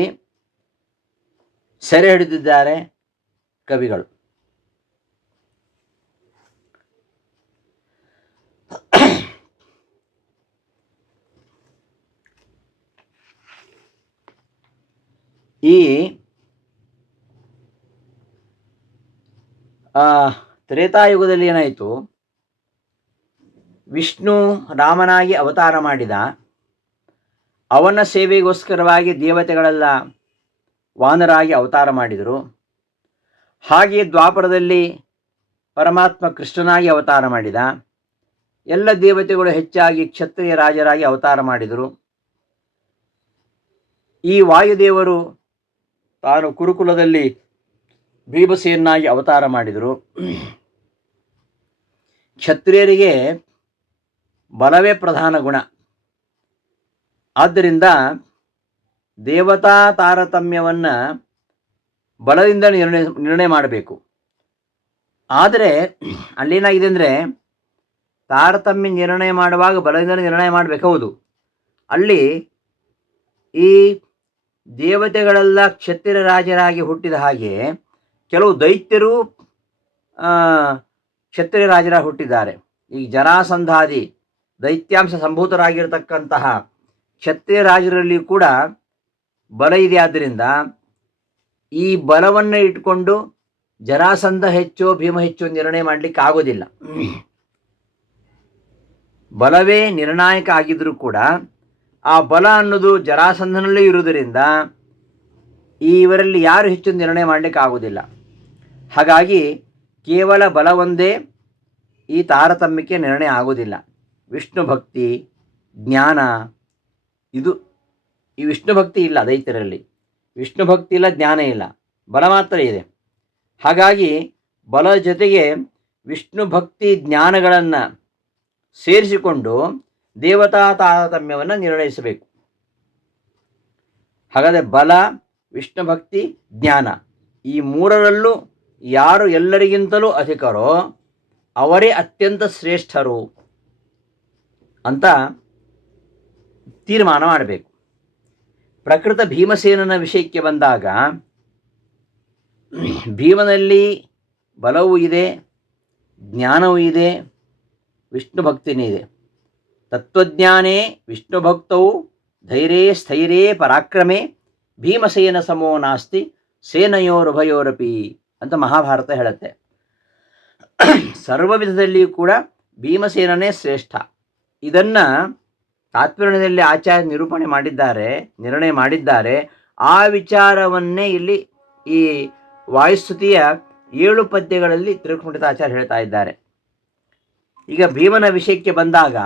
ಸೆರೆ ಹಿಡಿದಿದ್ದಾರೆ ಕವಿಗಳು. ಈ ತ್ರೇತಾಯುಗದಲ್ಲಿ ಏನಾಯಿತು, ವಿಷ್ಣು ರಾಮನಾಗಿ ಅವತಾರ ಮಾಡಿದ. ಅವನ ಸೇವೆಗೋಸ್ಕರವಾಗಿ ದೇವತೆಗಳೆಲ್ಲ ವಾನರಾಗಿ ಅವತಾರ ಮಾಡಿದರು. ಹಾಗೆ ದ್ವಾಪರದಲ್ಲಿ ಪರಮಾತ್ಮ ಕೃಷ್ಣನಾಗಿ ಅವತಾರ ಮಾಡಿದ. ಎಲ್ಲ ದೇವತೆಗಳು ಹೆಚ್ಚಾಗಿ ಕ್ಷತ್ರಿಯ ರಾಜರಾಗಿ ಅವತಾರ ಮಾಡಿದರು. ಈ ವಾಯುದೇವರು ತಾನು ಕುರುಕುಲದಲ್ಲಿ ಭೀಮಸೇನಾಗಿ ಅವತಾರ ಮಾಡಿದರು. ಕ್ಷತ್ರಿಯರಿಗೆ ಬಲವೇ ಪ್ರಧಾನ ಗುಣ. ಆದ್ದರಿಂದ ದೇವತಾ ತಾರತಮ್ಯವನ್ನು ಬಲದಿಂದ ನಿರ್ಣಯ ಮಾಡಬೇಕು. ಆದರೆ ಅಲ್ಲೇನಾಗಿದೆ ಅಂದರೆ ತಾರತಮ್ಯ ನಿರ್ಣಯ ಮಾಡುವಾಗ ಬಲದಿಂದ ನಿರ್ಣಯ ಮಾಡಬೇಕು. ಹೌದು, ಅಲ್ಲಿ ಈ ದೇವತೆಗಳೆಲ್ಲ ಕ್ಷತ್ರಿಯ ರಾಜರಾಗಿ ಹುಟ್ಟಿದ ಹಾಗೆ ಕೆಲವು ದೈತ್ಯರು ಕ್ಷತ್ರಿಯ ರಾಜರಾಗಿ ಹುಟ್ಟಿದ್ದಾರೆ. ಈ ಜರಾಸಂಧಾದಿ ದೈತ್ಯಾಂಶ ಸಂಭೂತರಾಗಿರ್ತಕ್ಕಂತಹ ಕ್ಷತ್ರಿಯ ರಾಜರಲ್ಲಿ ಕೂಡ ಬಲ ಇದೆ. ಆದ್ದರಿಂದ ಈ ಬಲವನ್ನು ಇಟ್ಕೊಂಡು ಜರಾಸಂಧ ಹೆಚ್ಚೋ ಭೀಮ ಹೆಚ್ಚೋ ನಿರ್ಣಯ ಮಾಡಲಿಕ್ಕೆ ಆಗೋದಿಲ್ಲ. ಬಲವೇ ನಿರ್ಣಾಯಕ ಆಗಿದ್ರೂ ಕೂಡ ಆ ಬಲ ಅನ್ನೋದು ಜರಾಸಂಧನಲ್ಲೇ ಇರುವುದರಿಂದ ಇವರಲ್ಲಿ ಯಾರು ಹೆಚ್ಚು ನಿರ್ಣಯ ಮಾಡಲಿಕ್ಕೆ ಆಗೋದಿಲ್ಲ. ಹಾಗಾಗಿ ಕೇವಲ ಬಲ ಒಂದೇ ಈ ತಾರತಮ್ಯಕ್ಕೆ ನಿರ್ಣಯ ಆಗೋದಿಲ್ಲ. ವಿಷ್ಣು ಭಕ್ತಿ, ಜ್ಞಾನ, ಇದು ಈ ವಿಷ್ಣು ಭಕ್ತಿ ಇಲ್ಲ ದೈತ್ಯರಲ್ಲಿ. ವಿಷ್ಣು ಭಕ್ತಿ ಇಲ್ಲ, ಜ್ಞಾನ ಇಲ್ಲ, ಬಲ ಮಾತ್ರ ಇದೆ. ಹಾಗಾಗಿ ಬಲ ಜೊತೆಗೆ ವಿಷ್ಣು ಭಕ್ತಿ ಜ್ಞಾನಗಳನ್ನು ಸೇರಿಸಿಕೊಂಡು ದೇವತಾ ತಾರತಮ್ಯವನ್ನು ನಿರ್ಣಯಿಸಬೇಕು. ಹಾಗಾದರೆ ಬಲ, ವಿಷ್ಣು ಭಕ್ತಿ, ಜ್ಞಾನ ಈ ಮೂರರಲ್ಲೂ ಯಾರು ಎಲ್ಲರಿಗಿಂತಲೂ ಅಧಿಕರೋ ಅವರೇ ಅತ್ಯಂತ ಶ್ರೇಷ್ಠರು ಅಂತ ತೀರ್ಮಾನ ಮಾಡಬೇಕು. ಪ್ರಕೃತ ಭೀಮಸೇನನ ವಿಷಯಕ್ಕೆ ಬಂದಾಗ ಭೀಮನಲ್ಲಿ ಬಲವೂ ಇದೆ, ಜ್ಞಾನವೂ ಇದೆ, ವಿಷ್ಣು ಭಕ್ತಿನೇ ಇದೆ. ತತ್ವಜ್ಞಾನೇ ವಿಷ್ಣು ಭಕ್ತೌ ಧೈರ್ಯೇ ಸ್ಥೈರ್ಯೇ ಪರಾಕ್ರಮೇ ಭೀಮಸೇನ ಸಮೋ ನಾಸ್ತಿ ಸೇನೆಯೋರುಭಯೋರಪಿ ಅಂತ ಮಹಾಭಾರತ ಹೇಳುತ್ತೆ. ಸರ್ವ ವಿಧದಲ್ಲಿಯೂ ಕೂಡ ಭೀಮಸೇನನೇ ಶ್ರೇಷ್ಠ. ಇದನ್ನು ತಾತ್ಪರ್ಯದಲ್ಲಿ ಆಚಾರ್ಯ ನಿರ್ಣಯ ಮಾಡಿದ್ದಾರೆ. ಆ ವಿಚಾರವನ್ನೇ ಇಲ್ಲಿ ಈ ವಾಯುಸ್ತುತಿಯ 7 ಪದ್ಯಗಳಲ್ಲಿ ತಿರುಪುಂಡಿತ ಆಚಾರ್ಯ ಹೇಳ್ತಾ ಇದ್ದಾರೆ. ಈಗ ಭೀಮನ ವಿಷಯಕ್ಕೆ ಬಂದಾಗ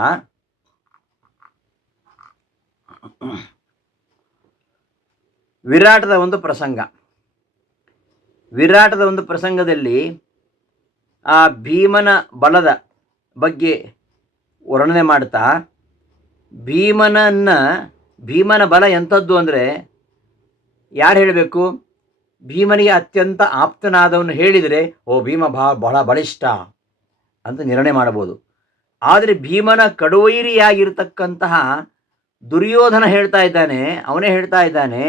ವಿರಾಟದ ಒಂದು ಪ್ರಸಂಗದಲ್ಲಿ ಆ ಭೀಮನ ಬಲದ ಬಗ್ಗೆ ವರ್ಣನೆ ಮಾಡ್ತಾ ಭೀಮನ ಬಲ ಎಂಥದ್ದು ಅಂದರೆ ಯಾರು ಹೇಳಬೇಕು? ಭೀಮನಿಗೆ ಅತ್ಯಂತ ಆಪ್ತನಾದವನು ಹೇಳಿದರೆ ಭೀಮ ಬಹಳ ಬಲಿಷ್ಠ ಅಂತ ನಿರ್ಣಯ ಮಾಡಬಹುದು. ಆದರೆ ಭೀಮನ ಕಡುವೈರಿಯಾಗಿರ್ತಕ್ಕಂತಹ ದುರ್ಯೋಧನ ಅವನೇ ಹೇಳ್ತಾ ಇದ್ದಾನೆ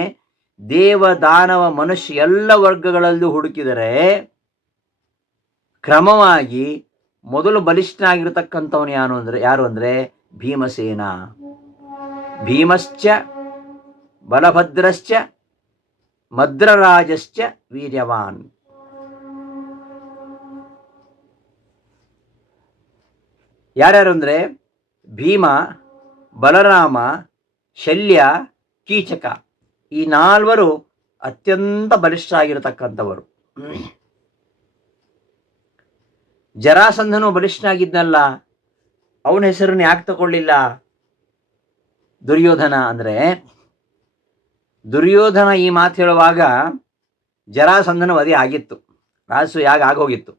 ದೇವ ದಾನವ ಮನುಷ್ಯ ಎಲ್ಲ ವರ್ಗಗಳಲ್ಲೂ ಹುಡುಕಿದರೆ ಕ್ರಮವಾಗಿ ಮೊದಲು ಬಲಿಷ್ಠನಾಗಿರ್ತಕ್ಕಂಥವನು ಯಾರು ಅಂದರೆ ಭೀಮಸೇನ. ಭೀಮಶ್ಚ ಬಲಭದ್ರಶ್ಚ ಮದ್ರರಾಜಶ್ಚ ವೀರ್ಯವಾನ್. ಯಾರ್ಯಾರು ಅಂದರೆ ಭೀಮ, ಬಲರಾಮ, ಶಲ್ಯ, ಕೀಚಕ ಈ 4 ಅತ್ಯಂತ ಬಲಿಷ್ಠರಾಗಿರತಕ್ಕಂಥವರು. ಜರಾಸಂಧನು ಬಲಿಷ್ಠನಾಗಿದ್ನಲ್ಲ, ಅವನ ಹೆಸರನ್ನು ಯಾಕೆ ತಗೊಳ್ಳಿಲ್ಲ ದುರ್ಯೋಧನ ಅಂದರೆ ದುರ್ಯೋಧನ ಈ ಮಾತು ಹೇಳುವಾಗ ಜರಾಸಂಧನ ವಧೆ ಆಗಿತ್ತು, ರಾಸು ಯಾಗ ಆಗೋಗಿತ್ತು.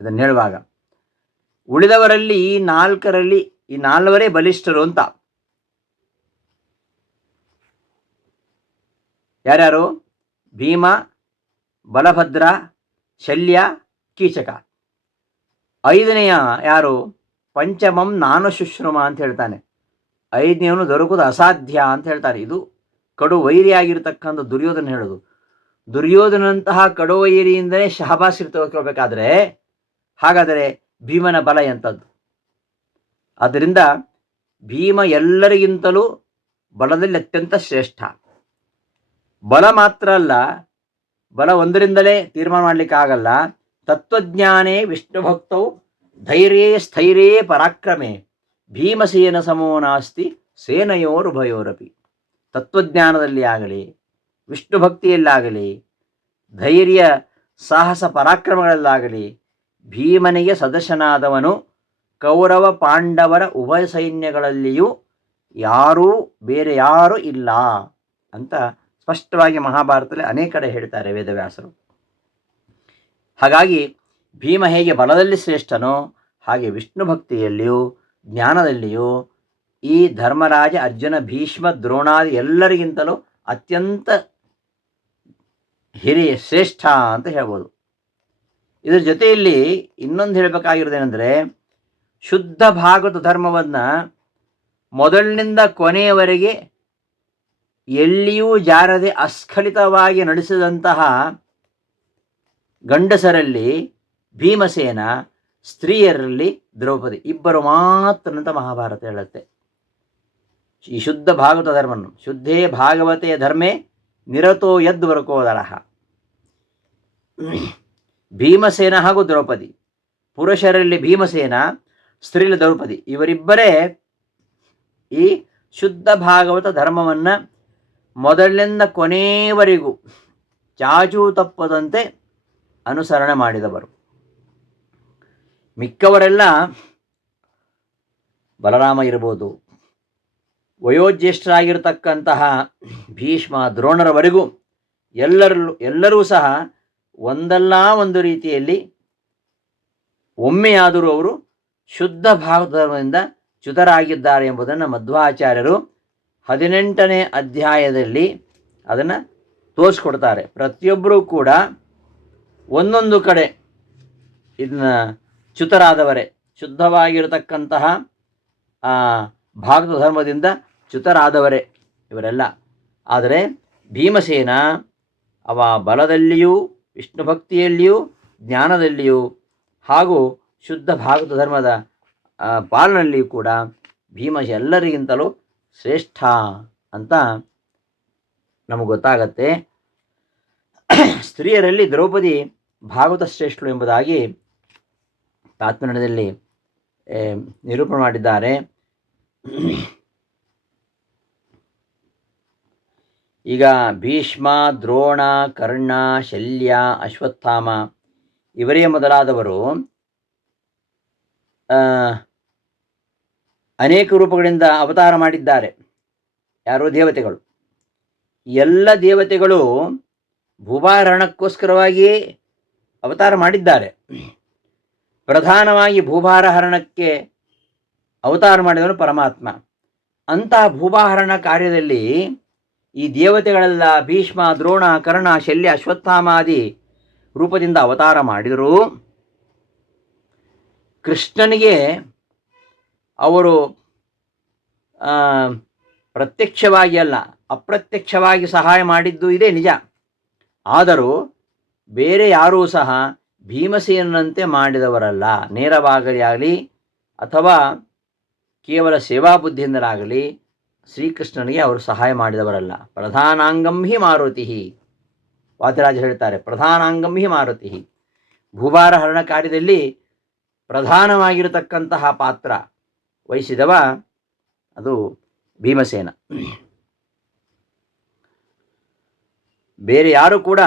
ಇದನ್ನು ಹೇಳುವಾಗ ಉಳಿದವರಲ್ಲಿ ಈ 4 ಬಲಿಷ್ಠರು ಅಂತ. ಯಾರ್ಯಾರು? ಭೀಮ, ಬಲಭದ್ರ, ಶಲ್ಯ, ಕೀಚಕ. 5ನೆಯ ಯಾರು? ಪಂಚಮಂ ನಾನು ಶುಶ್ರುಮ ಅಂತ ಹೇಳ್ತಾನೆ. 5ನೇವನು ದೊರಕುವುದು ಅಸಾಧ್ಯ ಅಂತ ಹೇಳ್ತಾನೆ. ಇದು ಕಡು ವೈರಿಯಾಗಿರ್ತಕ್ಕಂಥ ದುರ್ಯೋಧನ ಹೇಳೋದು. ದುರ್ಯೋಧನಂತಹ ಕಡು ವೈರಿಯಿಂದಲೇ ಶಹಬಾಸ್ ತೆಗೆದುಕೊಳ್ಬೇಕಾದ್ರೆ ಹಾಗಾದರೆ ಭೀಮನ ಬಲ ಎಂಥದ್ದು? ಆದ್ದರಿಂದ ಭೀಮ ಎಲ್ಲರಿಗಿಂತಲೂ ಬಲದಲ್ಲಿ ಅತ್ಯಂತ ಶ್ರೇಷ್ಠ. ಬಲ ಮಾತ್ರ ಅಲ್ಲ, ಬಲ ಒಂದರಿಂದಲೇ ತೀರ್ಮಾನ ಮಾಡಲಿಕ್ಕಾಗಲ್ಲ. ತತ್ವಜ್ಞಾನೇ ವಿಷ್ಣು ಭಕ್ತೌ ಧೈರ್ಯೇ ಸ್ಥೈರ್ಯೇ ಪರಾಕ್ರಮೆ ಭೀಮಸೇನ ಸಮೋ ನಾಸ್ತಿ ಸೇನೆಯೋರುಭಯೋರಪಿ. ತತ್ವಜ್ಞಾನದಲ್ಲಿ ಆಗಲಿ, ವಿಷ್ಣು ಭಕ್ತಿಯಲ್ಲಾಗಲಿ, ಧೈರ್ಯ ಸಾಹಸ ಪರಾಕ್ರಮಗಳಲ್ಲಾಗಲಿ ಭೀಮನಿಗೆ ಸದಸ್ಯನಾದವನು ಕೌರವ ಪಾಂಡವರ ಉಭಯ ಸೈನ್ಯಗಳಲ್ಲಿಯೂ ಬೇರೆ ಯಾರೂ ಇಲ್ಲ ಅಂತ ಸ್ಪಷ್ಟವಾಗಿ ಮಹಾಭಾರತದಲ್ಲಿ ಅನೇಕ ಕಡೆ ಹೇಳ್ತಾರೆ ವೇದವ್ಯಾಸರು. ಹಾಗಾಗಿ ಭೀಮ ಹೇಗೆ ಬಲದಲ್ಲಿ ಶ್ರೇಷ್ಠನೋ ಹಾಗೆ ವಿಷ್ಣು ಭಕ್ತಿಯಲ್ಲಿಯೂ ಜ್ಞಾನದಲ್ಲಿಯೂ ಈ ಧರ್ಮರಾಜ, ಅರ್ಜುನ, ಭೀಷ್ಮ, ದ್ರೋಣಾದಿ ಎಲ್ಲರಿಗಿಂತಲೂ ಅತ್ಯಂತ ಶ್ರೇಷ್ಠ ಅಂತ ಹೇಳ್ಬೋದು. ಇದರ ಜೊತೆಯಲ್ಲಿ ಇನ್ನೊಂದು ಹೇಳಬೇಕಾಗಿರೋದೇನೆಂದರೆ ಶುದ್ಧ ಭಾಗವತ ಧರ್ಮವನ್ನು ಮೊದಲಿನಿಂದ ಕೊನೆಯವರೆಗೆ ಎಲ್ಲಿಯೂ ಜಾರದೆ ಅಸ್ಖಲಿತವಾಗಿ ನಡೆಸಿದಂತಹ ಗಂಡಸರಲ್ಲಿ ಭೀಮಸೇನ, ಸ್ತ್ರೀಯರಲ್ಲಿ ದ್ರೌಪದಿ ಇಬ್ಬರು ಮಾತ್ರ ಅಂತ ಮಹಾಭಾರತ ಹೇಳುತ್ತೆ. ಈ ಶುದ್ಧ ಭಾಗವತ ಧರ್ಮವನ್ನು ಶುದ್ಧೇ ಭಾಗವತೆ ಧರ್ಮೇ ನಿರತೋ ಯದ್ವರ್ಕೋದರಃ. ಭೀಮಸೇನ ಹಾಗೂ ದ್ರೌಪದಿ. ಪುರುಷರಲ್ಲಿ ಭೀಮಸೇನ, ಸ್ತ್ರೀಲಿ ದ್ರೌಪದಿ. ಇವರಿಬ್ಬರೇ ಈ ಶುದ್ಧ ಭಾಗವತ ಧರ್ಮವನ್ನು ಮೊದಲಿನಿಂದ ಕೊನೆಯವರೆಗೂ ಚಾಚೂ ತಪ್ಪದಂತೆ ಅನುಸರಣೆ ಮಾಡಿದವರು. ಮಿಕ್ಕವರೆಲ್ಲ ಬಲರಾಮ ಇರ್ಬೋದು, ವಯೋಜ್ಯೇಷ್ಠರಾಗಿರ್ತಕ್ಕಂತಹ ಭೀಷ್ಮ ದ್ರೋಣರವರೆಗೂ ಎಲ್ಲರೂ ಸಹ ಒಂದಲ್ಲ ಒಂದು ರೀತಿಯಲ್ಲಿ ಒಮ್ಮೆಯಾದರೂ ಅವರು ಶುದ್ಧ ಭಾಗಧರ್ಮದಿಂದ ಚ್ಯುತರಾಗಿದ್ದಾರೆ ಎಂಬುದನ್ನು ಮಧ್ವಾಚಾರ್ಯರು 18ನೇ ಅಧ್ಯಾಯದಲ್ಲಿ ಅದನ್ನು ತೋರಿಸ್ಕೊಡ್ತಾರೆ. ಪ್ರತಿಯೊಬ್ಬರೂ ಕೂಡ ಒಂದೊಂದು ಕಡೆ ಇದನ್ನ ಚ್ಯುತರಾದವರೇ, ಶುದ್ಧವಾಗಿರತಕ್ಕಂತಹ ಭಾಗವತ ಧರ್ಮದಿಂದ ಚ್ಯುತರಾದವರೇ ಇವರೆಲ್ಲ. ಆದರೆ ಭೀಮಸೇನ ಅವ ಬಲದಲ್ಲಿಯೂ, ವಿಷ್ಣು ಭಕ್ತಿಯಲ್ಲಿಯೂ, ಜ್ಞಾನದಲ್ಲಿಯೂ ಹಾಗೂ ಶುದ್ಧ ಭಾಗವತ ಧರ್ಮದ ಪಾಲನೆಯಲ್ಲಿಯೂ ಕೂಡ ಭೀಮ ಎಲ್ಲರಿಗಿಂತಲೂ ಶ್ರೇಷ್ಠ ಅಂತ ನಮಗೆ ಗೊತ್ತಾಗತ್ತೆ. ಸ್ತ್ರೀಯರಲ್ಲಿ ದ್ರೌಪದಿ ಭಾಗವತ ಶ್ರೇಷ್ಠಳು ಎಂಬುದಾಗಿ ತಾತ್ಪರ್ಯದಲ್ಲಿ ನಿರೂಪಣೆ ಮಾಡಿದ್ದಾರೆ. ಈಗ ಭೀಷ್ಮ, ದ್ರೋಣ, ಕರ್ಣ, ಶಲ್ಯ, ಅಶ್ವತ್ಥಾಮ ಇವರೇ ಮೊದಲಾದವರು ಅನೇಕ ರೂಪಗಳಿಂದ ಅವತಾರ ಮಾಡಿದ್ದಾರೆ. ಯಾರೋ ದೇವತೆಗಳು. ಎಲ್ಲ ದೇವತೆಗಳು ಭೂಭಾರಹರಣಕ್ಕೋಸ್ಕರವಾಗಿಯೇ ಅವತಾರ ಮಾಡಿದ್ದಾರೆ. ಪ್ರಧಾನವಾಗಿ ಭೂಭಾರಹರಣಕ್ಕೆ ಅವತಾರ ಮಾಡಿದವನು ಪರಮಾತ್ಮ. ಅಂತಹ ಭೂಭಾರಹರಣ ಕಾರ್ಯದಲ್ಲಿ ಈ ದೇವತೆಗಳೆಲ್ಲ ಭೀಷ್ಮ, ದ್ರೋಣ, ಕರ್ಣ, ಶಲ್ಯ, ಅಶ್ವತ್ಥಾಮಾದಿ ರೂಪದಿಂದ ಅವತಾರ ಮಾಡಿದರು. ಕೃಷ್ಣನಿಗೆ ಅವರು ಪ್ರತ್ಯಕ್ಷವಾಗಿ ಅಲ್ಲ, ಅಪ್ರತ್ಯಕ್ಷವಾಗಿ ಸಹಾಯ ಮಾಡಿದ್ದು ಇದೇ ನಿಜ. ಆದರೂ ಬೇರೆ ಯಾರೂ ಸಹ ಭೀಮಸೇನಂತೆ ಮಾಡಿದವರಲ್ಲ. ನೇರವಾಗಲಿ ಅಥವಾ ಕೇವಲ ಸೇವಾ ಬುದ್ಧಿಯಿಂದಲಾಗಲಿ ಶ್ರೀಕೃಷ್ಣನಿಗೆ ಅವರು ಸಹಾಯ ಮಾಡಿದವರಲ್ಲ. ಪ್ರಧಾನಾಂಗಂ ಹಿ ಮಾರುತಿ, ವಾದಿರಾಜ ಹೇಳ್ತಾರೆ, ಪ್ರಧಾನಾಂಗಂ ಹಿ ಮಾರುತಿ. ಭೂಭಾರಹರಣ ಕಾರ್ಯದಲ್ಲಿ ಪ್ರಧಾನವಾಗಿರತಕ್ಕಂತಹ ಪಾತ್ರ ವಹಿಸಿದವ ಅದು ಭೀಮಸೇನ. ಬೇರೆ ಯಾರು ಕೂಡ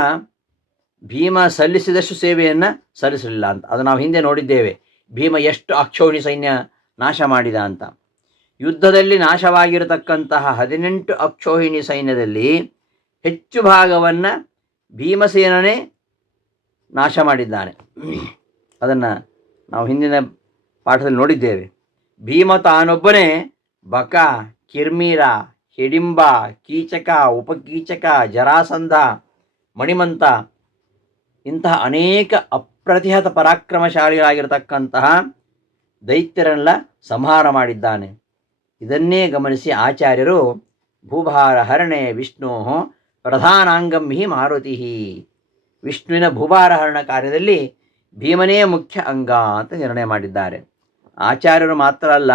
ಭೀಮ ಸಲ್ಲಿಸಿದಷ್ಟು ಸೇವೆಯನ್ನು ಸಲ್ಲಿಸಲಿಲ್ಲ ಅಂತ. ಅದು ನಾವು ಹಿಂದೆ ನೋಡಿದ್ದೇವೆ. ಭೀಮ ಎಷ್ಟು ಅಕ್ಷೋಹಿಣಿ ಸೈನ್ಯ ನಾಶ ಮಾಡಿದ ಅಂತ. ಯುದ್ಧದಲ್ಲಿ ನಾಶವಾಗಿರತಕ್ಕಂತಹ 18 ಅಕ್ಷೋಹಿಣಿ ಸೈನ್ಯದಲ್ಲಿ ಹೆಚ್ಚು ಭಾಗವನ್ನು ಭೀಮಸೇನನೇ ನಾಶ ಮಾಡಿದ್ದಾನೆ. ಅದನ್ನು ನಾವು ಹಿಂದಿನ ಪಾಠದಲ್ಲಿ ನೋಡಿದ್ದೇವೆ. ಭೀಮ ತಾನೊಬ್ಬನೇ ಬಕ, ಕಿರ್ಮೀರ, ಹಿಡಿಂಬ, ಕೀಚಕ, ಉಪಕೀಚಕ, ಜರಾಸಂಧ, ಮಣಿಮಂತ ಇಂತಹ ಅನೇಕ ಅಪ್ರತಿಹತ ಪರಾಕ್ರಮಶಾಲಿಗಳಾಗಿರತಕ್ಕಂತಹ ದೈತ್ಯರನ್ನೆಲ್ಲ ಸಂಹಾರ ಮಾಡಿದ್ದಾನೆ. ಇದನ್ನೇ ಗಮನಿಸಿ ಆಚಾರ್ಯರು ಭೂಭಾರಹರಣೆ ವಿಷ್ಣು ಪ್ರಧಾನಾಂಗಂ ಹಿ ಮಾರುತಿ, ವಿಷ್ಣುವಿನ ಭೂಭಾರಹರಣ ಕಾರ್ಯದಲ್ಲಿ ಭೀಮನೇ ಮುಖ್ಯ ಅಂಗ ಅಂತ ನಿರ್ಣಯ ಮಾಡಿದ್ದಾರೆ. ಆಚಾರ್ಯರು ಮಾತ್ರ ಅಲ್ಲ,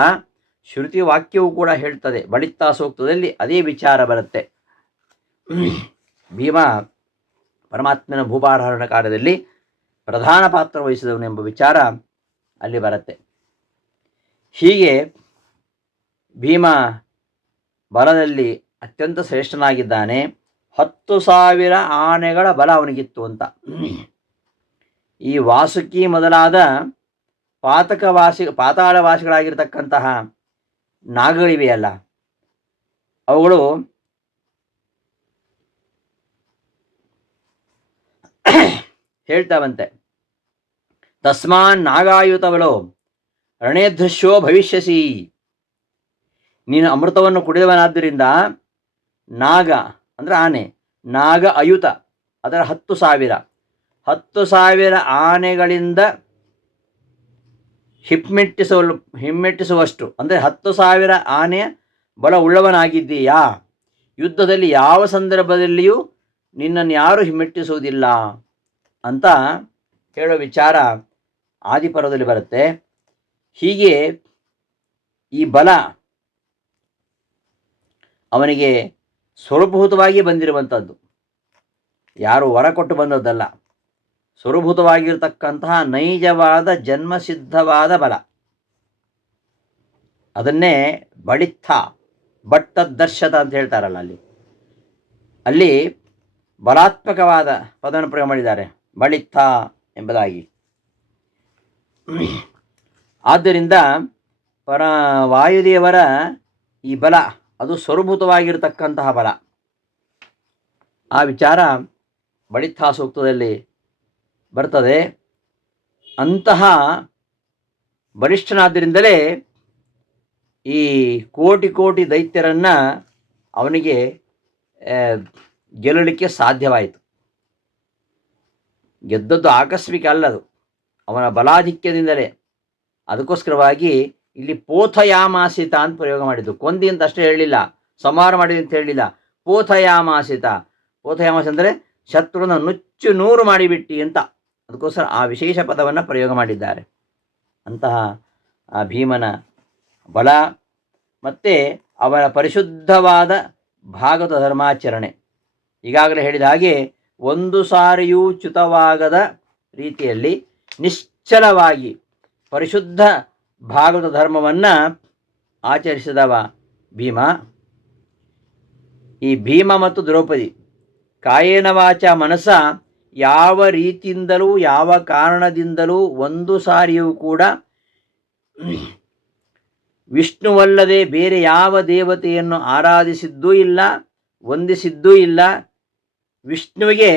ಶ್ರುತಿ ವಾಕ್ಯವೂ ಕೂಡ ಹೇಳ್ತದೆ. ಬಳಿತ್ತಾ ಸೂಕ್ತದಲ್ಲಿ ಅದೇ ವಿಚಾರ ಬರುತ್ತೆ. ಭೀಮ ಪರಮಾತ್ಮನ ಭೂಭಾರಹರಣ ಕಾರ್ಯದಲ್ಲಿ ಪ್ರಧಾನ ಪಾತ್ರ ವಹಿಸಿದವನೆಂಬ ವಿಚಾರ ಅಲ್ಲಿ ಬರುತ್ತೆ. ಹೀಗೆ ಭೀಮ ಬಲದಲ್ಲಿ ಅತ್ಯಂತ ಶ್ರೇಷ್ಠನಾಗಿದ್ದಾನೆ. 10,000 ಆನೆಗಳ ಬಲ ಅವನಿಗಿತ್ತು ಅಂತ. ಈ ವಾಸುಕಿ ಮೊದಲಾದ ಪಾತಾಳವಾಸಿಗಳಾಗಿರ್ತಕ್ಕಂತಹ ನಾಗಗಳಿವೆಯಲ್ಲ, ಅವುಗಳು ಹೇಳ್ತಾವಂತೆ, ತಸ್ಮಾನ್ ನಾಗಾಯುತವಲೋ ರಣೇದೃಶ್ಯೋ ಭವಿಷ್ಯಸಿ. ನೀನು ಅಮೃತವನ್ನು ಕುಡಿದವನಾದ್ದರಿಂದ ನಾಗ ಅಂದರೆ ಆನೆ, ನಾಗ ಅಯುತ ಅದರ 10,000 ಆನೆಗಳಿಂದ ಹಿಮ್ಮೆಟ್ಟಿಸುವಷ್ಟು ಅಂದರೆ 10,000 ಆನೆಯ ಬಲ ಉಳ್ಳವನಾಗಿದ್ದೀಯಾ. ಯುದ್ಧದಲ್ಲಿ ಯಾವ ಸಂದರ್ಭದಲ್ಲಿಯೂ ನಿನ್ನನ್ನು ಯಾರೂ ಹಿಮ್ಮೆಟ್ಟಿಸುವುದಿಲ್ಲ ಅಂತ ಹೇಳೋ ವಿಚಾರ ಆದಿಪರ್ವದಲ್ಲಿ ಬರುತ್ತೆ. ಹೀಗೆ ಈ ಬಲ ಅವನಿಗೆ ಸ್ವರೂಪಭೂತವಾಗಿ ಬಂದಿರುವಂಥದ್ದು, ಯಾರು ವರ ಕೊಟ್ಟು ಬಂದದ್ದಲ್ಲ. ಸ್ವರೂಭೂತವಾಗಿರತಕ್ಕಂತಹ ನೈಜವಾದ ಜನ್ಮಸಿದ್ಧವಾದ ಬಲ. ಅದನ್ನೇ ಬಳಿತ್ಥ ಭಟ್ಟದರ್ಶತ ಅಂತ ಹೇಳ್ತಾರಲ್ಲ, ಅಲ್ಲಿ ಬಲಾತ್ಮಕವಾದ ಪದವನ್ನು ಪ್ರಯೋಗ ಮಾಡಿದ್ದಾರೆ, ಬಳಿತ್ಥ ಎಂಬುದಾಗಿ. ಆದ್ದರಿಂದ ವಾಯುದೇವರ ಈ ಬಲ ಅದು ಸ್ವರೂಭೂತವಾಗಿರತಕ್ಕಂತಹ ಬಲ. ಆ ವಿಚಾರ ಬಳಿತ್ಥ ಸೂಕ್ತದಲ್ಲಿ ಬರ್ತದೆ. ಅಂತಹ ಬಲಿಷ್ಠನಾದ್ದರಿಂದಲೇ ಈ ಕೋಟಿ ಕೋಟಿ ದೈತ್ಯರನ್ನು ಅವನಿಗೆ ಗೆಲ್ಲಲಿಕ್ಕೆ ಸಾಧ್ಯವಾಯಿತು. ಗೆದ್ದದ್ದು ಆಕಸ್ಮಿಕ ಅಲ್ಲದು, ಅವನ ಬಲಾಧಿಕ್ಯದಿಂದಲೇ. ಅದಕ್ಕೋಸ್ಕರವಾಗಿ ಇಲ್ಲಿ ಪೋಥಯಾಮಾಸಿತ ಅಂತ ಪ್ರಯೋಗ ಮಾಡಿದ್ದು. ಕೊಂದಿ ಅಂತ ಅಷ್ಟೇ ಹೇಳಲಿಲ್ಲ, ಸಂಹಾರ ಮಾಡಿದೆ ಅಂತ ಹೇಳಲಿಲ್ಲ. ಪೋಥಯಾಮಾಸಿತ, ಪೋಥಯಾಮಾಸ ಅಂದರೆ ಶತ್ರುನ ನುಚ್ಚು ನೂರು ಮಾಡಿಬಿಟ್ಟಿ ಅಂತ. ಅದಕ್ಕೋಸ್ಕರ ಆ ವಿಶೇಷ ಪದವನ್ನು ಪ್ರಯೋಗ ಮಾಡಿದ್ದಾರೆ. ಅಂತಹ ಆ ಭೀಮನ ಬಲ ಮತ್ತು ಅವನ ಪರಿಶುದ್ಧವಾದ ಭಾಗವತ ಧರ್ಮಾಚರಣೆ, ಈಗಾಗಲೇ ಹೇಳಿದ ಹಾಗೆ ಒಂದು ಸಾರಿಯೂ ಚ್ಯುತವಾಗದ ರೀತಿಯಲ್ಲಿ ನಿಶ್ಚಲವಾಗಿ ಪರಿಶುದ್ಧ ಭಾಗವತ ಧರ್ಮವನ್ನು ಆಚರಿಸಿದವ ಭೀಮ. ಈ ಭೀಮ ಮತ್ತು ದ್ರೌಪದಿ ಕಾಯೇನ ವಾಚ ಮನಸ ಯಾವ ರೀತಿಯಿಂದಲೂ ಯಾವ ಕಾರಣದಿಂದಲೂ ಒಂದು ಸಾರಿಯೂ ಕೂಡ ವಿಷ್ಣುವಲ್ಲದೆ ಬೇರೆ ಯಾವ ದೇವತೆಯನ್ನು ಆರಾಧಿಸಿದ್ದೂ ಇಲ್ಲ, ವಂದಿಸಿದ್ದೂ ಇಲ್ಲ. ವಿಷ್ಣುವಿಗೆ